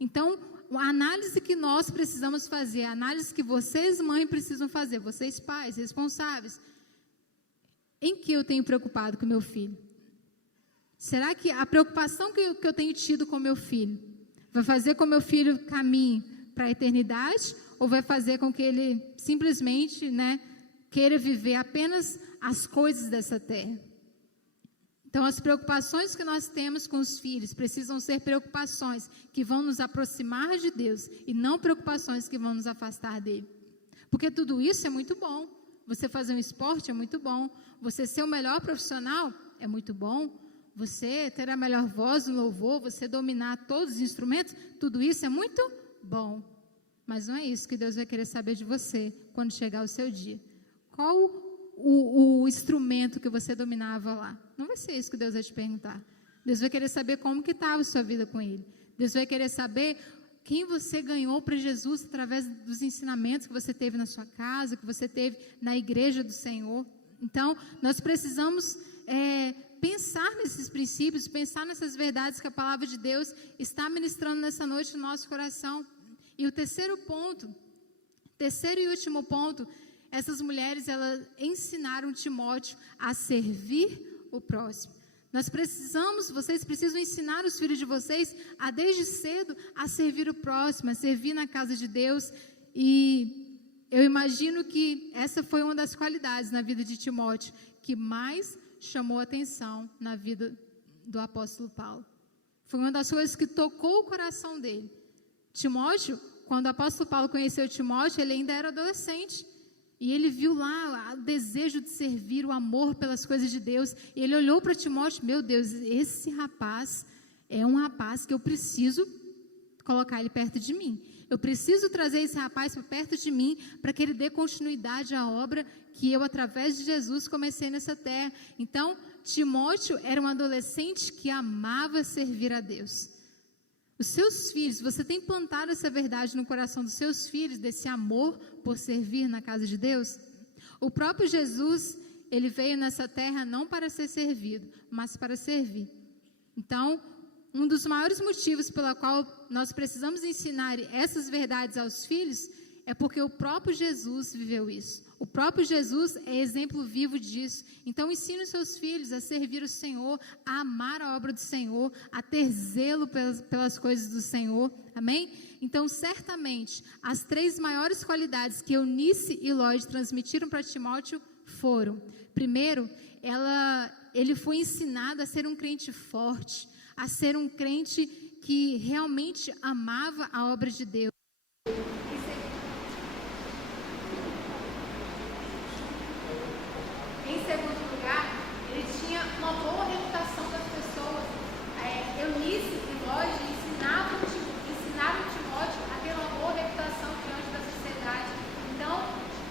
Então, a análise que nós precisamos fazer, a análise que vocês, mães, precisam fazer, vocês, pais, responsáveis, em que eu tenho preocupado com meu filho? Será que a preocupação que eu tenho tido com meu filho vai fazer com que meu filho caminhe para a eternidade ou vai fazer com que ele simplesmente, queira viver apenas as coisas dessa terra? Então, as preocupações que nós temos com os filhos precisam ser preocupações que vão nos aproximar de Deus e não preocupações que vão nos afastar dele. Porque tudo isso é muito bom. Você fazer um esporte é muito bom. Você ser o melhor profissional é muito bom. Você ter a melhor voz no louvor, você dominar todos os instrumentos, tudo isso é muito bom. Mas não é isso que Deus vai querer saber de você quando chegar o seu dia. Qual o instrumento que você dominava lá? Não vai ser isso que Deus vai te perguntar. Deus vai querer saber como que estava a sua vida com Ele. Deus vai querer saber quem você ganhou para Jesus através dos ensinamentos que você teve na sua casa, que você teve na igreja do Senhor. Então, nós precisamos pensar nesses princípios, pensar nessas verdades que a palavra de Deus está ministrando nessa noite no nosso coração. E o terceiro e último ponto, essas mulheres, elas ensinaram Timóteo a servir o próximo. Vocês precisam ensinar os filhos de vocês a desde cedo a servir o próximo, a servir na casa de Deus. E eu imagino que essa foi uma das qualidades na vida de Timóteo que mais chamou a atenção na vida do apóstolo Paulo. Foi uma das coisas que tocou o coração dele. Timóteo, quando o apóstolo Paulo conheceu Timóteo, ele ainda era adolescente. E ele viu lá o desejo de servir, o amor pelas coisas de Deus. E ele olhou para Timóteo, meu Deus, esse rapaz é um rapaz que eu preciso colocar ele perto de mim. Eu preciso trazer esse rapaz para perto de mim para que ele dê continuidade à obra que eu, através de Jesus, comecei nessa terra. Então, Timóteo era um adolescente que amava servir a Deus. Os seus filhos, você tem plantado essa verdade no coração dos seus filhos, desse amor por servir na casa de Deus? O próprio Jesus, ele veio nessa terra não para ser servido, mas para servir. Então, um dos maiores motivos pela qual nós precisamos ensinar essas verdades aos filhos é porque o próprio Jesus viveu isso. O próprio Jesus é exemplo vivo disso. Então, ensine os seus filhos a servir o Senhor, a amar a obra do Senhor, a ter zelo pelas coisas do Senhor. Amém? Então, certamente, as 3 maiores qualidades que Eunice e Lloyd transmitiram para Timóteo foram: primeiro, ele foi ensinado a ser um crente forte, a ser um crente que realmente amava a obra de Deus. Em segundo lugar, ele tinha uma boa reputação das pessoas. Eunice e Lloyd ensinaram Timóteo a ter uma boa reputação diante da sociedade. Então,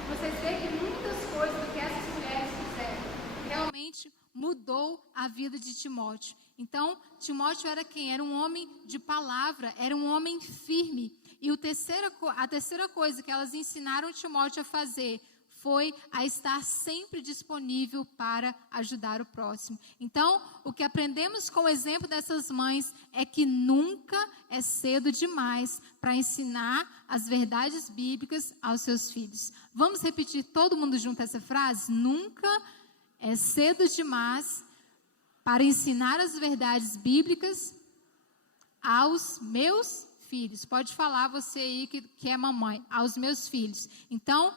vocês veem que muitas coisas que essas mulheres fizeram realmente mudou a vida de Timóteo. Então, Timóteo era quem? Era um homem de palavra, era um homem firme. E a terceira coisa que elas ensinaram Timóteo a fazer foi a estar sempre disponível para ajudar o próximo. Então, o que aprendemos com o exemplo dessas mães é que nunca é cedo demais para ensinar as verdades bíblicas aos seus filhos. Vamos repetir todo mundo junto essa frase? Nunca é cedo demais para ensinar as verdades bíblicas aos meus filhos. Pode falar você aí que é mamãe, aos meus filhos. Então,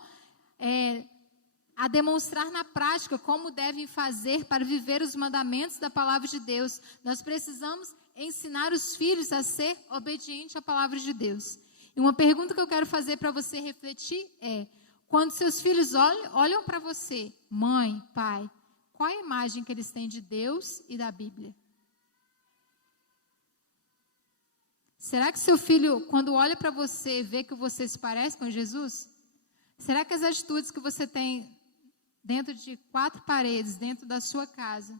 a demonstrar na prática como devem fazer para viver os mandamentos da palavra de Deus. Nós precisamos ensinar os filhos a ser obedientes à palavra de Deus. E uma pergunta que eu quero fazer para você refletir é: quando seus filhos olham para você, mãe, pai, qual é a imagem que eles têm de Deus e da Bíblia? Será que seu filho, quando olha para você, vê que você se parece com Jesus? Será que as atitudes que você tem dentro de 4 paredes, dentro da sua casa,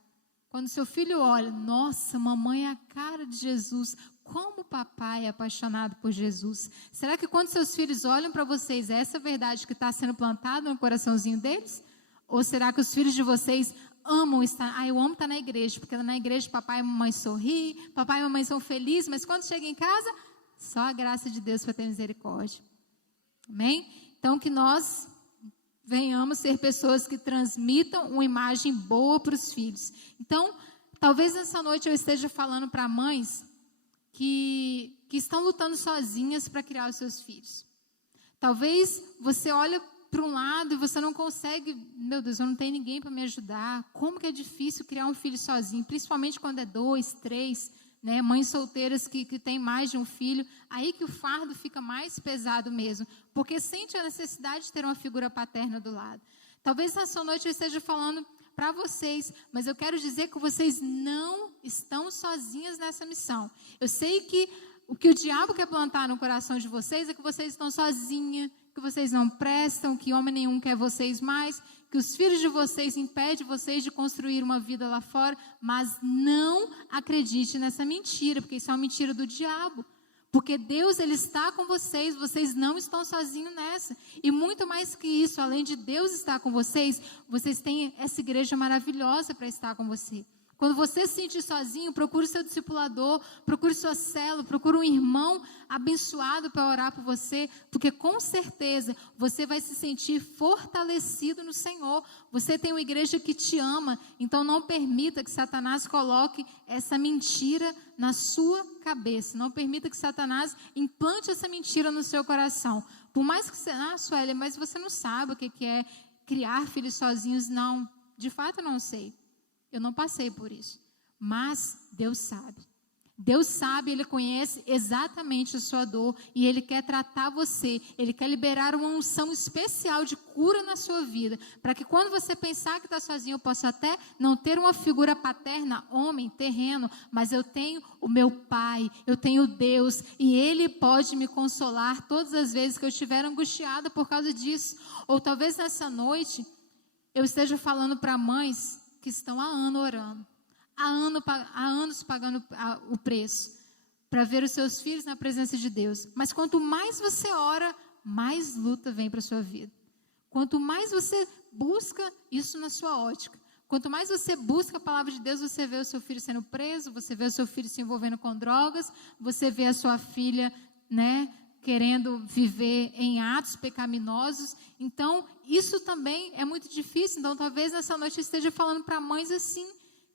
quando seu filho olha, nossa, mamãe é a cara de Jesus, como o papai é apaixonado por Jesus? Será que quando seus filhos olham para vocês, é essa verdade que está sendo plantada no coraçãozinho deles? Ou será que os filhos de vocês amam estar, eu amo estar na igreja, porque na igreja papai e mamãe sorri, papai e mamãe são felizes, mas quando chega em casa, só a graça de Deus para ter misericórdia. Amém? Então, que nós venhamos ser pessoas que transmitam uma imagem boa para os filhos. Então, talvez nessa noite eu esteja falando para mães que estão lutando sozinhas para criar os seus filhos. Talvez você olhe para um lado e você não consegue, meu Deus, eu não tenho ninguém para me ajudar. Como que é difícil criar um filho sozinho, principalmente quando é 2, 3, né? Mães solteiras que têm mais de um filho, aí que o fardo fica mais pesado mesmo, porque sente a necessidade de ter uma figura paterna do lado. Talvez nessa noite eu esteja falando para vocês, mas eu quero dizer que vocês não estão sozinhas nessa missão. Eu sei que o que o diabo quer plantar no coração de vocês é que vocês estão sozinhas, que vocês não prestam, que homem nenhum quer vocês mais, que os filhos de vocês impedem vocês de construir uma vida lá fora, mas não acredite nessa mentira, porque isso é uma mentira do diabo. Porque Deus, Ele está com vocês, vocês não estão sozinhos nessa. E muito mais que isso, além de Deus estar com vocês têm essa igreja maravilhosa para estar com você. Quando você se sentir sozinho, procure seu discipulador, procure sua célula, procure um irmão abençoado para orar por você, porque com certeza você vai se sentir fortalecido no Senhor. Você tem uma igreja que te ama, então não permita que Satanás coloque essa mentira na sua cabeça. Não permita que Satanás implante essa mentira no seu coração. Por mais que você, Sueli, mas você não sabe o que é criar filhos sozinhos. Não, de fato eu não sei. Eu não passei por isso, mas Deus sabe. Deus sabe, Ele conhece exatamente a sua dor e Ele quer tratar você. Ele quer liberar uma unção especial de cura na sua vida, para que quando você pensar que está sozinho, eu posso até não ter uma figura paterna, homem, terreno, mas eu tenho o meu Pai, eu tenho Deus e Ele pode me consolar todas as vezes que eu estiver angustiada por causa disso. Ou talvez nessa noite eu esteja falando para mães que estão há anos orando, há anos pagando o preço, para ver os seus filhos na presença de Deus. Mas quanto mais você ora, mais luta vem para a sua vida. Quanto mais você busca isso na sua ótica, quanto mais você busca a palavra de Deus, você vê o seu filho sendo preso, você vê o seu filho se envolvendo com drogas, você vê a sua filha, querendo viver em atos pecaminosos. Então, isso também é muito difícil. Então, talvez nessa noite eu esteja falando para mães assim,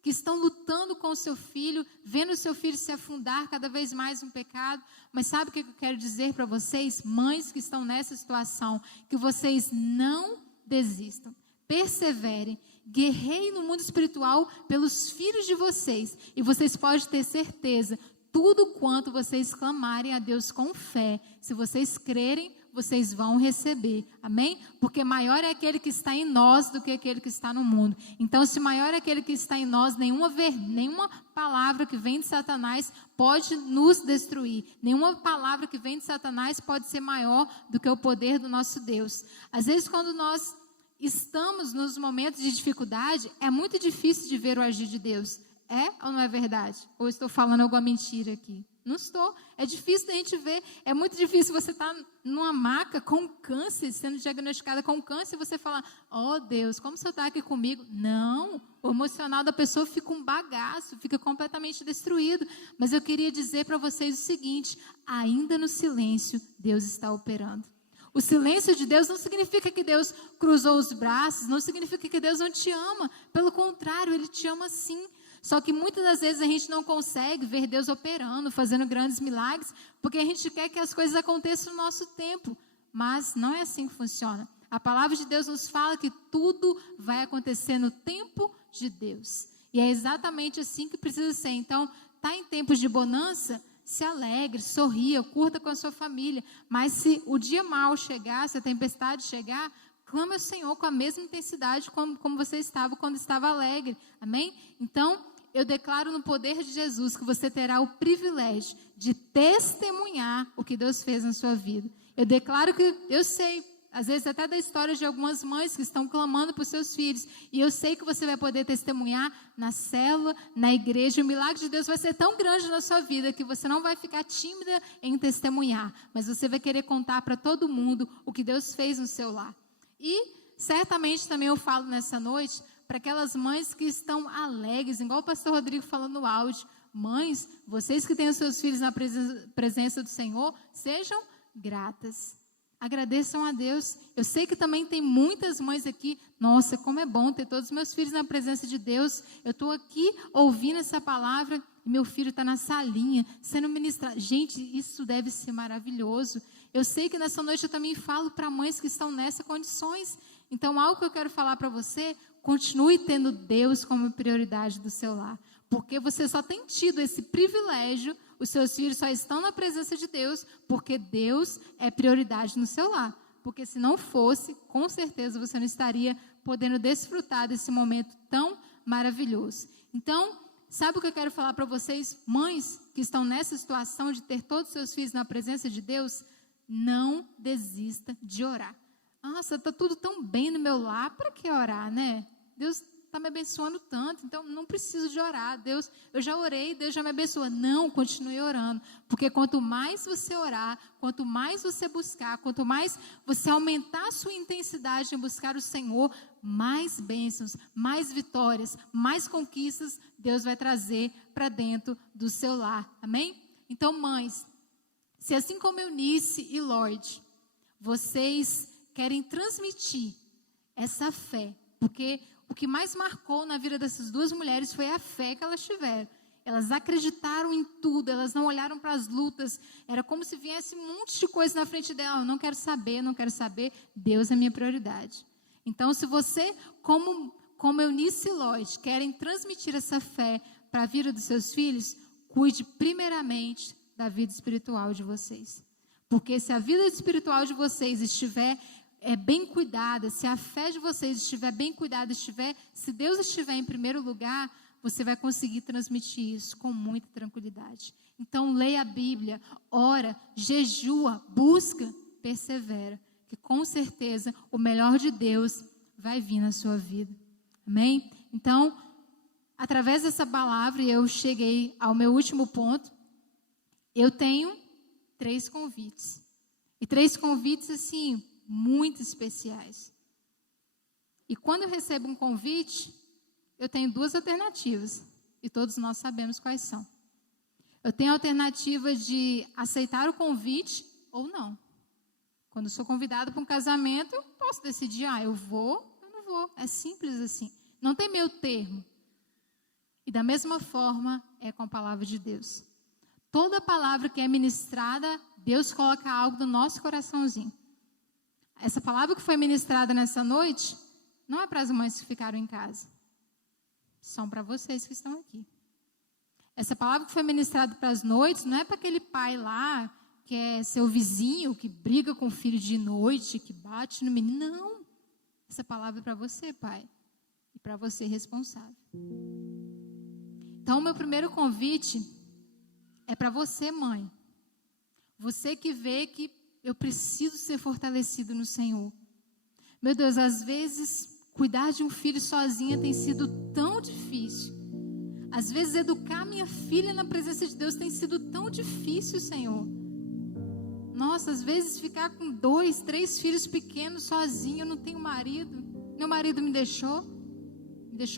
que estão lutando com o seu filho, vendo o seu filho se afundar cada vez mais no pecado. Mas sabe o que eu quero dizer para vocês, mães que estão nessa situação? Que vocês não desistam, perseverem, guerreiem no mundo espiritual pelos filhos de vocês. E vocês podem ter certeza, tudo quanto vocês clamarem a Deus com fé, se vocês crerem, vocês vão receber, amém? Porque maior é aquele que está em nós do que aquele que está no mundo. Então, se maior é aquele que está em nós, nenhuma palavra que vem de Satanás pode nos destruir. Nenhuma palavra que vem de Satanás pode ser maior do que o poder do nosso Deus. Às vezes, quando nós estamos nos momentos de dificuldade, é muito difícil de ver o agir de Deus. É ou não é verdade? Ou estou falando alguma mentira aqui? Não estou. É difícil da gente ver. É muito difícil você estar numa maca com câncer, sendo diagnosticada com câncer, e você falar, oh Deus, como você está aqui comigo? Não, o emocional da pessoa fica um bagaço, fica completamente destruído. Mas eu queria dizer para vocês o seguinte, ainda no silêncio, Deus está operando. O silêncio de Deus não significa que Deus cruzou os braços, não significa que Deus não te ama. Pelo contrário, Ele te ama sim. Só que muitas das vezes a gente não consegue ver Deus operando, fazendo grandes milagres, porque a gente quer que as coisas aconteçam no nosso tempo. Mas não é assim que funciona. A palavra de Deus nos fala que tudo vai acontecer no tempo de Deus. E é exatamente assim que precisa ser. Então, está em tempos de bonança, se alegre, sorria, curta com a sua família. Mas se o dia mau chegar, se a tempestade chegar, clame ao Senhor com a mesma intensidade como você estava quando estava alegre. Amém? Então, eu declaro no poder de Jesus que você terá o privilégio de testemunhar o que Deus fez na sua vida. Eu declaro que, eu sei, às vezes até da história de algumas mães que estão clamando por seus filhos. E eu sei que você vai poder testemunhar na célula, na igreja. O milagre de Deus vai ser tão grande na sua vida que você não vai ficar tímida em testemunhar. Mas você vai querer contar para todo mundo o que Deus fez no seu lar. E certamente também eu falo nessa noite para aquelas mães que estão alegres, igual o pastor Rodrigo falou no áudio. Mães, vocês que têm os seus filhos na presença do Senhor, sejam gratas. Agradeçam a Deus. Eu sei que também tem muitas mães aqui. Nossa, como é bom ter todos os meus filhos na presença de Deus. Eu estou aqui ouvindo essa palavra e meu filho está na salinha, sendo ministrado. Gente, isso deve ser maravilhoso. Eu sei que nessa noite eu também falo para mães que estão nessas condições. Então, algo que eu quero falar para você, continue tendo Deus como prioridade do seu lar. Porque você só tem tido esse privilégio, os seus filhos só estão na presença de Deus, porque Deus é prioridade no seu lar. Porque se não fosse, com certeza você não estaria podendo desfrutar desse momento tão maravilhoso. Então, sabe o que eu quero falar para vocês, mães que estão nessa situação de ter todos os seus filhos na presença de Deus? Não desista de orar. Nossa, está tudo tão bem no meu lar, para que orar, né? Deus está me abençoando tanto, então não preciso de orar. Deus, eu já orei, Deus já me abençoa. Não, continue orando, porque quanto mais você orar, quanto mais você buscar, quanto mais você aumentar a sua intensidade em buscar o Senhor, mais bênçãos, mais vitórias, mais conquistas Deus vai trazer para dentro do seu lar. Amém? Então, mães, se assim como Eunice e Lorde, vocês querem transmitir essa fé, porque o que mais marcou na vida dessas duas mulheres foi a fé que elas tiveram. Elas acreditaram em tudo, elas não olharam para as lutas, era como se viesse um monte de coisa na frente dela. Eu não quero saber, Deus é minha prioridade. Então, se você, como Eunice e Lorde, querem transmitir essa fé para a vida dos seus filhos, cuide primeiramente da vida espiritual de vocês. Porque se a vida espiritual de vocês estiver bem cuidada, se a fé de vocês estiver bem cuidada, se Deus estiver em primeiro lugar, você vai conseguir transmitir isso com muita tranquilidade. Então, leia a Bíblia, ora, jejua, busca, persevera, que com certeza o melhor de Deus vai vir na sua vida. Amém? Então, através dessa palavra, eu cheguei ao meu último ponto. Eu tenho 3 convites. E 3 convites, assim, muito especiais. E quando eu recebo um convite, eu tenho 2 alternativas. E todos nós sabemos quais são. Eu tenho a alternativa de aceitar o convite ou não. Quando eu sou convidado para um casamento, eu posso decidir, eu vou, eu não vou. É simples assim. Não tem meio termo. E da mesma forma é com a palavra de Deus. Toda palavra que é ministrada, Deus coloca algo no nosso coraçãozinho. Essa palavra que foi ministrada nessa noite, não é para as mães que ficaram em casa. São para vocês que estão aqui. Essa palavra que foi ministrada para as noites, não é para aquele pai lá, que é seu vizinho, que briga com o filho de noite, que bate no menino. Não. Essa palavra é para você, pai. E para você, responsável. Então, o meu primeiro convite é para você, mãe. Você que vê que eu preciso ser fortalecido no Senhor. Meu Deus, às vezes, cuidar de um filho sozinha tem sido tão difícil. Às vezes educar minha filha na presença de Deus tem sido tão difícil, Senhor. Nossa, às vezes ficar com 2, 3 filhos pequenos sozinho, eu não tenho marido. Meu marido me deixou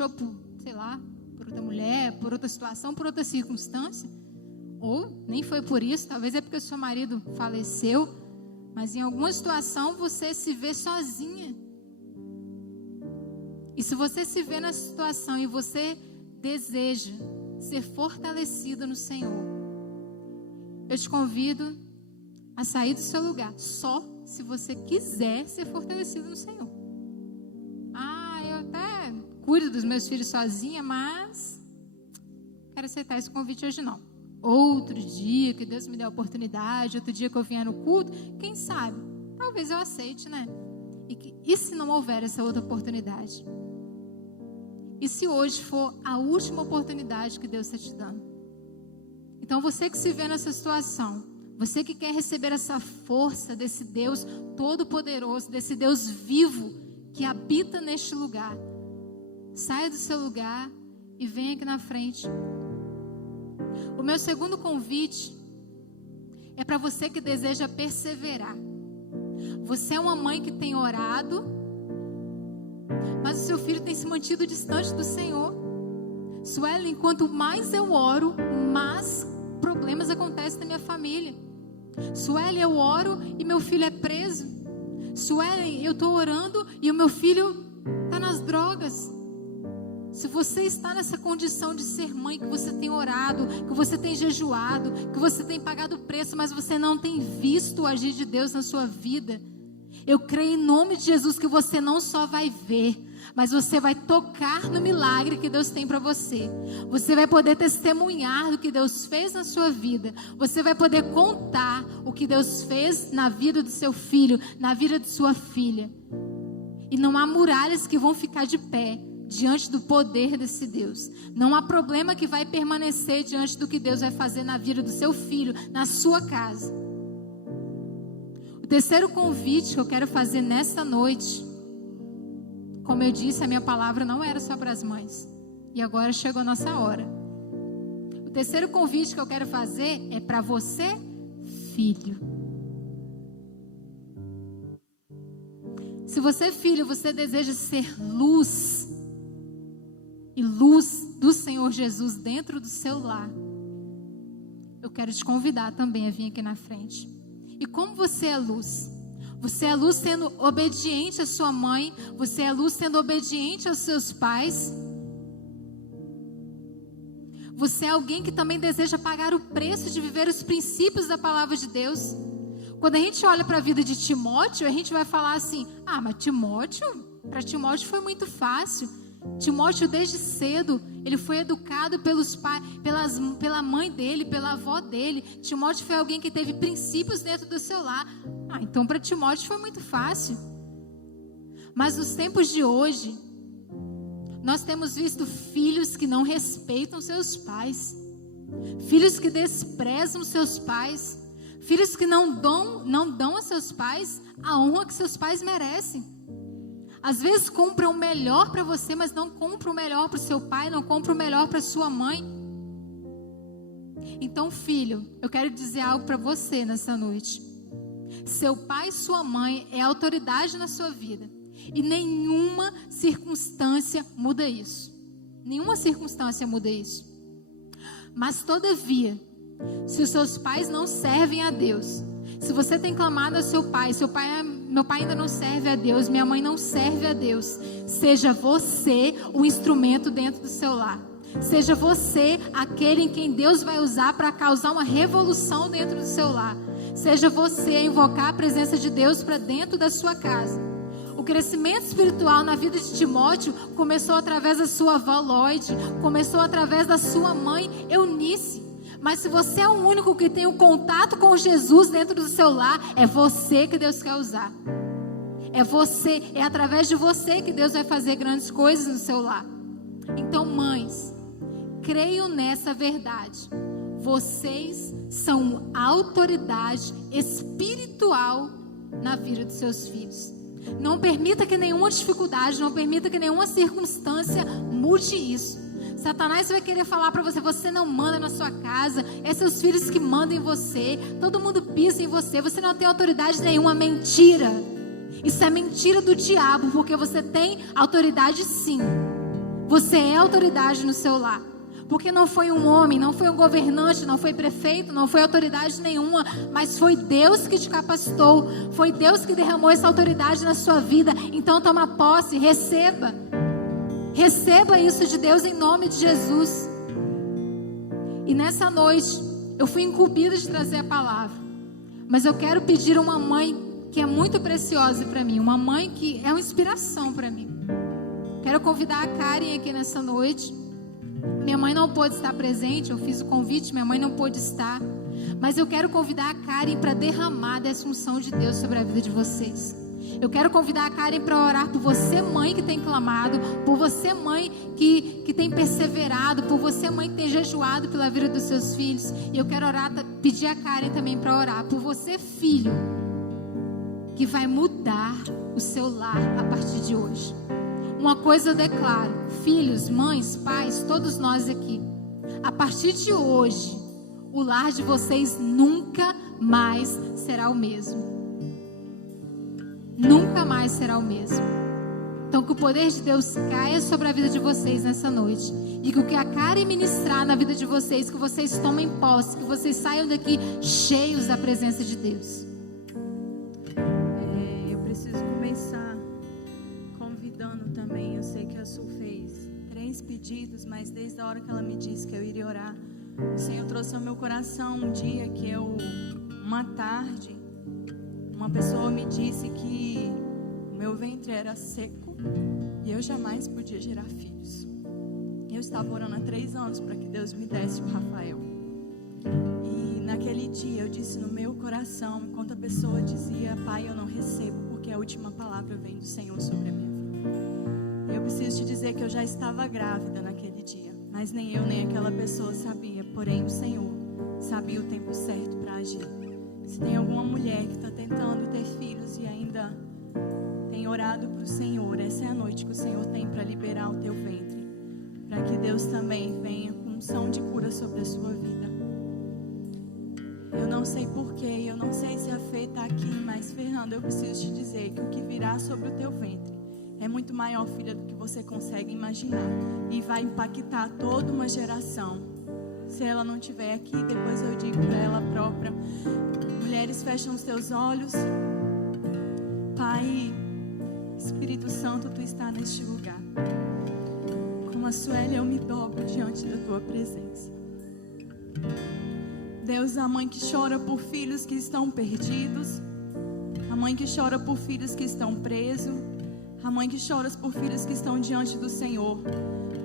por, sei lá, por outra mulher, por outra situação, por outra circunstância. Ou nem foi por isso, talvez é porque o seu marido faleceu, mas em alguma situação você se vê sozinha. E se você se vê nessa situação e você deseja ser fortalecido no Senhor, eu te convido a sair do seu lugar, só se você quiser ser fortalecido no Senhor. Eu até cuido dos meus filhos sozinha, mas quero aceitar esse convite hoje não. Outro dia que Deus me der a oportunidade, outro dia que eu vier no culto, quem sabe, talvez eu aceite, né? E se não houver essa outra oportunidade? E se hoje for a última oportunidade que Deus está te dando? Então você que se vê nessa situação, você que quer receber essa força desse Deus todo-poderoso, desse Deus vivo que habita neste lugar, saia do seu lugar e venha aqui na frente. O meu segundo convite é para você que deseja perseverar. Você é uma mãe que tem orado, mas o seu filho tem se mantido distante do Senhor. Suelen, quanto mais eu oro, mais problemas acontecem na minha família. Suelen, eu oro e meu filho é preso. Suelen, eu estou orando e o meu filho está nas drogas. Se você está nessa condição de ser mãe, que você tem orado, que você tem jejuado, que você tem pagado preço, mas você não tem visto o agir de Deus na sua vida, eu creio em nome de Jesus que você não só vai ver, mas você vai tocar no milagre que Deus tem para você. Você vai poder testemunhar do que Deus fez na sua vida. Você vai poder contar o que Deus fez na vida do seu filho, na vida de sua filha. E não há muralhas que vão ficar de pé diante do poder desse Deus. Não há problema que vai permanecer diante do que Deus vai fazer na vida do seu filho, na sua casa. O terceiro convite que eu quero fazer nessa noite, como eu disse, a minha palavra não era só para as mães. E agora chegou a nossa hora. O terceiro convite que eu quero fazer é para você, filho. Se você, filho, você deseja ser luz, e luz do Senhor Jesus dentro do seu lar, eu quero te convidar também a vir aqui na frente. E como você é luz? Você é luz sendo obediente à sua mãe, você é luz sendo obediente aos seus pais. Você é alguém que também deseja pagar o preço de viver os princípios da palavra de Deus. Quando a gente olha para a vida de Timóteo, a gente vai falar assim: mas para Timóteo foi muito fácil. Timóteo desde cedo, ele foi educado pelos pais, pela mãe dele, pela avó dele. Timóteo foi alguém que teve princípios dentro do seu lar. Então para Timóteo foi muito fácil. Mas nos tempos de hoje, nós temos visto filhos que não respeitam seus pais, filhos que desprezam seus pais, filhos que não dão a seus pais a honra que seus pais merecem. Às vezes compram o melhor para você, mas não compram o melhor para o seu pai, não compram o melhor para sua mãe. Então, filho, eu quero dizer algo para você nessa noite. Seu pai e sua mãe é autoridade na sua vida. E nenhuma circunstância muda isso. Nenhuma circunstância muda isso. Mas, todavia, se os seus pais não servem a Deus, se você tem clamado ao seu pai, meu pai ainda não serve a Deus, minha mãe não serve a Deus, seja você o instrumento dentro do seu lar. Seja você aquele em quem Deus vai usar para causar uma revolução dentro do seu lar. Seja você a invocar a presença de Deus para dentro da sua casa. O crescimento espiritual na vida de Timóteo começou através da sua avó Lloyd, começou através da sua mãe Eunice. Mas se você é o único que tem o contato com Jesus dentro do seu lar, é você que Deus quer usar. É você, é através de você que Deus vai fazer grandes coisas no seu lar. Então, mães, creiam nessa verdade. Vocês são autoridade espiritual na vida dos seus filhos. Não permita que nenhuma dificuldade, não permita que nenhuma circunstância mude isso. Satanás vai querer falar para você: você não manda na sua casa, é seus filhos que mandam em você, todo mundo pisa em você, você não tem autoridade nenhuma. Mentira. Isso é mentira do diabo, porque você tem autoridade sim. Você é autoridade no seu lar. Porque não foi um homem, não foi um governante, não foi prefeito, não foi autoridade nenhuma, mas foi Deus que te capacitou, foi Deus que derramou essa autoridade na sua vida. Então toma posse, receba. Receba isso de Deus em nome de Jesus. E nessa noite, eu fui incumbida de trazer a palavra. Mas eu quero pedir a uma mãe que é muito preciosa para mim. Uma mãe que é uma inspiração para mim. Quero convidar a Karen aqui nessa noite. Minha mãe não pôde estar presente, eu fiz o convite, minha mãe não pôde estar. Mas eu quero convidar a Karen para derramar dessa unção de Deus sobre a vida de vocês. Eu quero convidar a Karen para orar por você, mãe, que tem clamado, por você, mãe, que tem perseverado, por você, mãe, que tem jejuado pela vida dos seus filhos. E eu quero orar, pedir a Karen também para orar por você, filho, que vai mudar o seu lar a partir de hoje. Uma coisa eu declaro: filhos, mães, pais, todos nós aqui, a partir de hoje, o lar de vocês nunca mais será o mesmo. Nunca mais será o mesmo. Então que o poder de Deus caia sobre a vida de vocês nessa noite. E que o que a Karen ministrar na vida de vocês, que vocês tomem posse, que vocês saiam daqui cheios da presença de Deus. Eu preciso começar convidando também. Eu sei que a Su fez 3 pedidos, mas desde a hora que ela me disse que eu iria orar, o Senhor trouxe ao meu coração um dia que uma tarde, uma pessoa me disse que o meu ventre era seco e eu jamais podia gerar filhos. Eu estava orando há 3 anos para que Deus me desse o Rafael. E naquele dia eu disse no meu coração, enquanto a pessoa dizia: pai, eu não recebo, porque a última palavra vem do Senhor sobre a minha vida. Eu preciso te dizer que eu já estava grávida naquele dia, mas nem eu nem aquela pessoa sabia. Porém o Senhor sabia o tempo certo para agir. Se tem alguma mulher que está tentando ter filhos e ainda tem orado para o Senhor, essa é a noite que o Senhor tem para liberar o teu ventre, para que Deus também venha com unção de cura sobre a sua vida. Eu não sei porquê, eu não sei se a Fê está aqui, mas Fernanda, eu preciso te dizer que o que virá sobre o teu ventre é muito maior, filha, do que você consegue imaginar, e vai impactar toda uma geração. Se ela não estiver aqui, depois eu digo para ela própria. Mulheres, fecham os teus olhos. Pai, Espírito Santo, Tu está neste lugar. Como a Sueli, eu me dobro diante da Tua presença. Deus, a mãe que chora por filhos que estão perdidos, a mãe que chora por filhos que estão presos, a mãe que chora por filhos que estão diante do Senhor.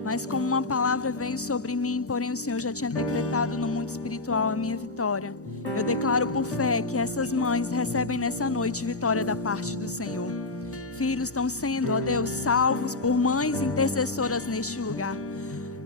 Mas como uma palavra veio sobre mim, porém o Senhor já tinha decretado no mundo espiritual a minha vitória. Eu declaro por fé que essas mães recebem nessa noite vitória da parte do Senhor. Filhos estão sendo, ó Deus, salvos por mães intercessoras neste lugar.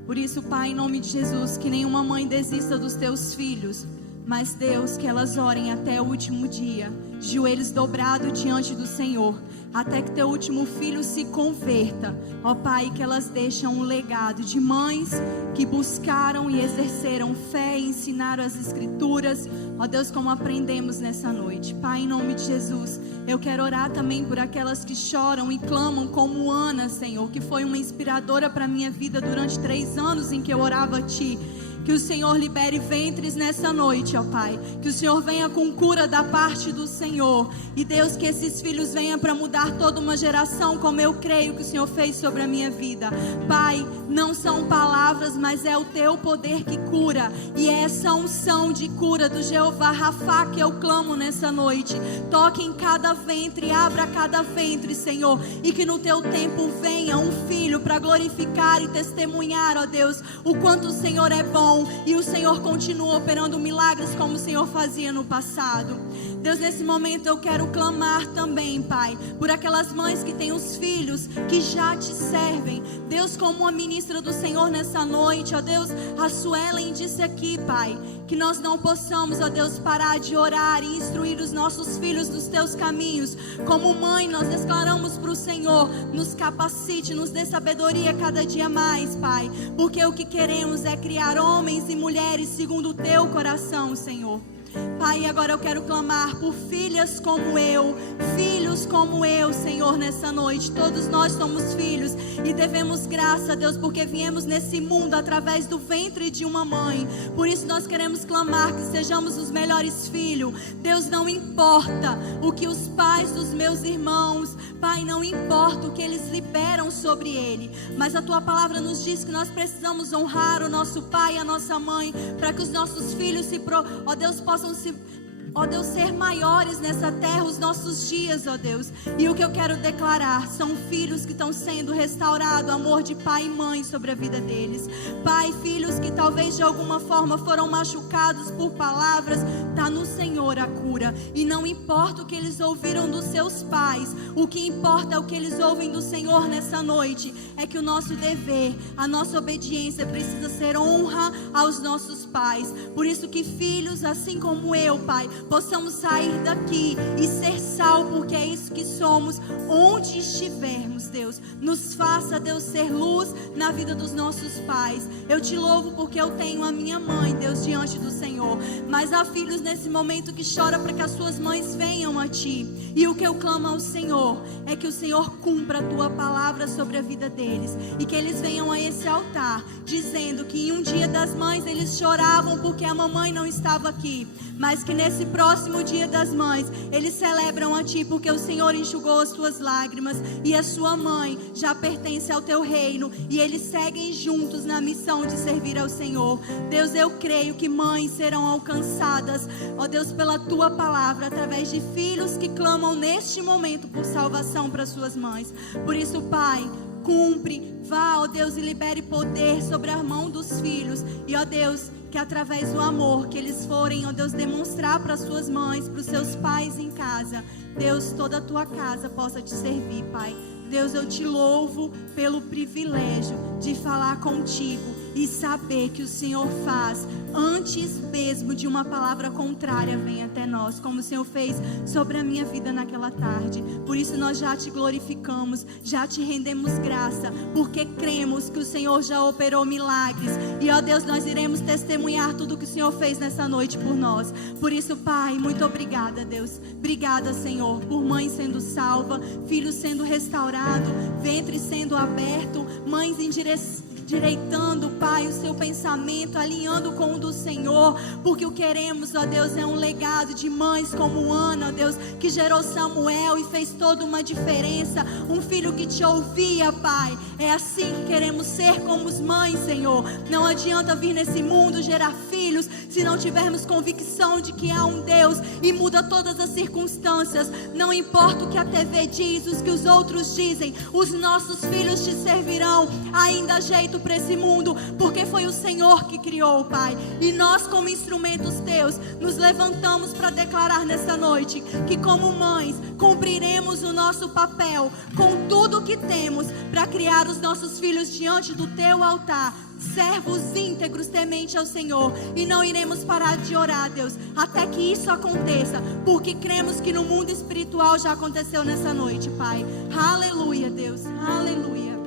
Por isso, Pai, em nome de Jesus, que nenhuma mãe desista dos teus filhos, mas Deus, que elas orem até o último dia, joelhos dobrados diante do Senhor, até que teu último filho se converta, ó Pai, que elas deixam um legado de mães que buscaram e exerceram fé e ensinaram as Escrituras, ó Deus, como aprendemos nessa noite. Pai, em nome de Jesus, eu quero orar também por aquelas que choram e clamam, como Ana, Senhor, que foi uma inspiradora para a minha vida durante 3 anos em que eu orava a Ti. Que o Senhor libere ventres nessa noite, ó Pai. Que o Senhor venha com cura da parte do Senhor. E Deus, que esses filhos venham para mudar toda uma geração, como eu creio que o Senhor fez sobre a minha vida. Pai, não são palavras, mas é o Teu poder que cura. E é essa unção de cura do Jeová Rafá que eu clamo nessa noite. Toque em cada ventre, abra cada ventre, Senhor. E que no Teu tempo venha um filho para glorificar e testemunhar, ó Deus, o quanto o Senhor é bom. bom e o Senhor continua operando milagres como o Senhor fazia no passado. Deus, nesse momento eu quero clamar também, Pai, por aquelas mães que têm os filhos que já te servem. Deus, como uma ministra do Senhor nessa noite, ó Deus, a Suelen disse aqui, Pai, que nós não possamos, ó Deus, parar de orar e instruir os nossos filhos nos teus caminhos. Como mãe, nós declaramos para o Senhor, nos capacite, nos dê sabedoria cada dia mais, Pai, porque o que queremos é criar homens e mulheres segundo o teu coração, Senhor. Pai, agora eu quero clamar por filhas como eu, filhos como eu, Senhor, nessa noite. Todos nós somos filhos e devemos graça a Deus, porque viemos nesse mundo através do ventre de uma mãe. Por isso nós queremos clamar que sejamos os melhores filhos. Deus, não importa o que os pais dos meus irmãos, Pai, não importa o que eles liberam sobre ele, mas a tua palavra nos diz que nós precisamos honrar o nosso pai e a nossa mãe, para que os nossos filhos ó Deus, possam ó Deus, ser maiores nessa terra os nossos dias, ó Deus. E o que eu quero declarar são filhos que estão sendo restaurados, amor de pai e mãe sobre a vida deles. Pai, filhos que talvez de alguma forma foram machucados por palavras, está no Senhor a cura. E não importa o que eles ouviram dos seus pais, o que importa é o que eles ouvem do Senhor nessa noite. É que o nosso dever, a nossa obediência precisa ser honra aos nossos pais. Por isso que filhos, assim como eu, Pai, possamos sair daqui e ser sal, porque é isso que somos, onde estivermos, Deus. Nos faça, Deus, ser luz na vida dos nossos pais. Eu te louvo porque eu tenho a minha mãe, Deus, diante do Senhor. Mas há filhos nesse momento que choram para que as suas mães venham a ti. E o que eu clamo ao Senhor é que o Senhor cumpra a tua palavra sobre a vida deles, e que eles venham a esse altar dizendo que em um dia das mães eles choravam porque a mamãe não estava aqui, mas que nesse próximo dia das mães eles celebram a ti porque o Senhor enxugou as suas lágrimas e a sua mãe já pertence ao teu reino, e eles seguem juntos na missão de servir ao Senhor. Deus, eu creio que mães serão alcançadas, ó Deus, pela tua palavra, através de filhos que clamam neste momento por salvação para suas mães. Por isso, Pai, cumpre, vá, ó Deus, e libere poder sobre a mão dos filhos. E, ó Deus, que através do amor que eles forem, ó Deus, demonstrar para suas mães, para os seus pais em casa, Deus, toda a tua casa possa te servir, Pai. Deus, eu te louvo pelo privilégio de falar contigo e saber que o Senhor faz antes mesmo de uma palavra contrária venha até nós, como o Senhor fez sobre a minha vida naquela tarde. Por isso nós já te glorificamos, já te rendemos graça, porque cremos que o Senhor já operou milagres. E, ó Deus, nós iremos testemunhar tudo que o Senhor fez nessa noite por nós. Por isso, Pai, muito obrigada, Deus. Obrigada, Senhor, por mãe sendo salva, filhos sendo restaurados, ventre sendo aberto, mães endireitando, Pai, o seu pensamento, alinhando com o do Senhor, porque o que queremos, ó Deus, é um legado de mães como Ana, ó Deus, que gerou Samuel e fez toda uma diferença, um filho que te ouvia, Pai. É assim que queremos ser como as mães, Senhor. Não adianta vir nesse mundo gerar filhos se não tivermos convicção de que há um Deus e muda todas as circunstâncias. Não importa o que a TV diz, o que os outros dizem, os nossos filhos te servirão. Ainda há jeito para esse mundo, porque foi o Senhor que criou, Pai. E nós, como instrumentos teus, nos levantamos para declarar nessa noite que, como mães, cumpriremos o nosso papel com tudo que temos para criar os nossos filhos diante do teu altar, servos íntegros, temente ao Senhor. E não iremos parar de orar, Deus, até que isso aconteça, porque cremos que no mundo espiritual já aconteceu nessa noite, Pai. Aleluia, Deus, aleluia.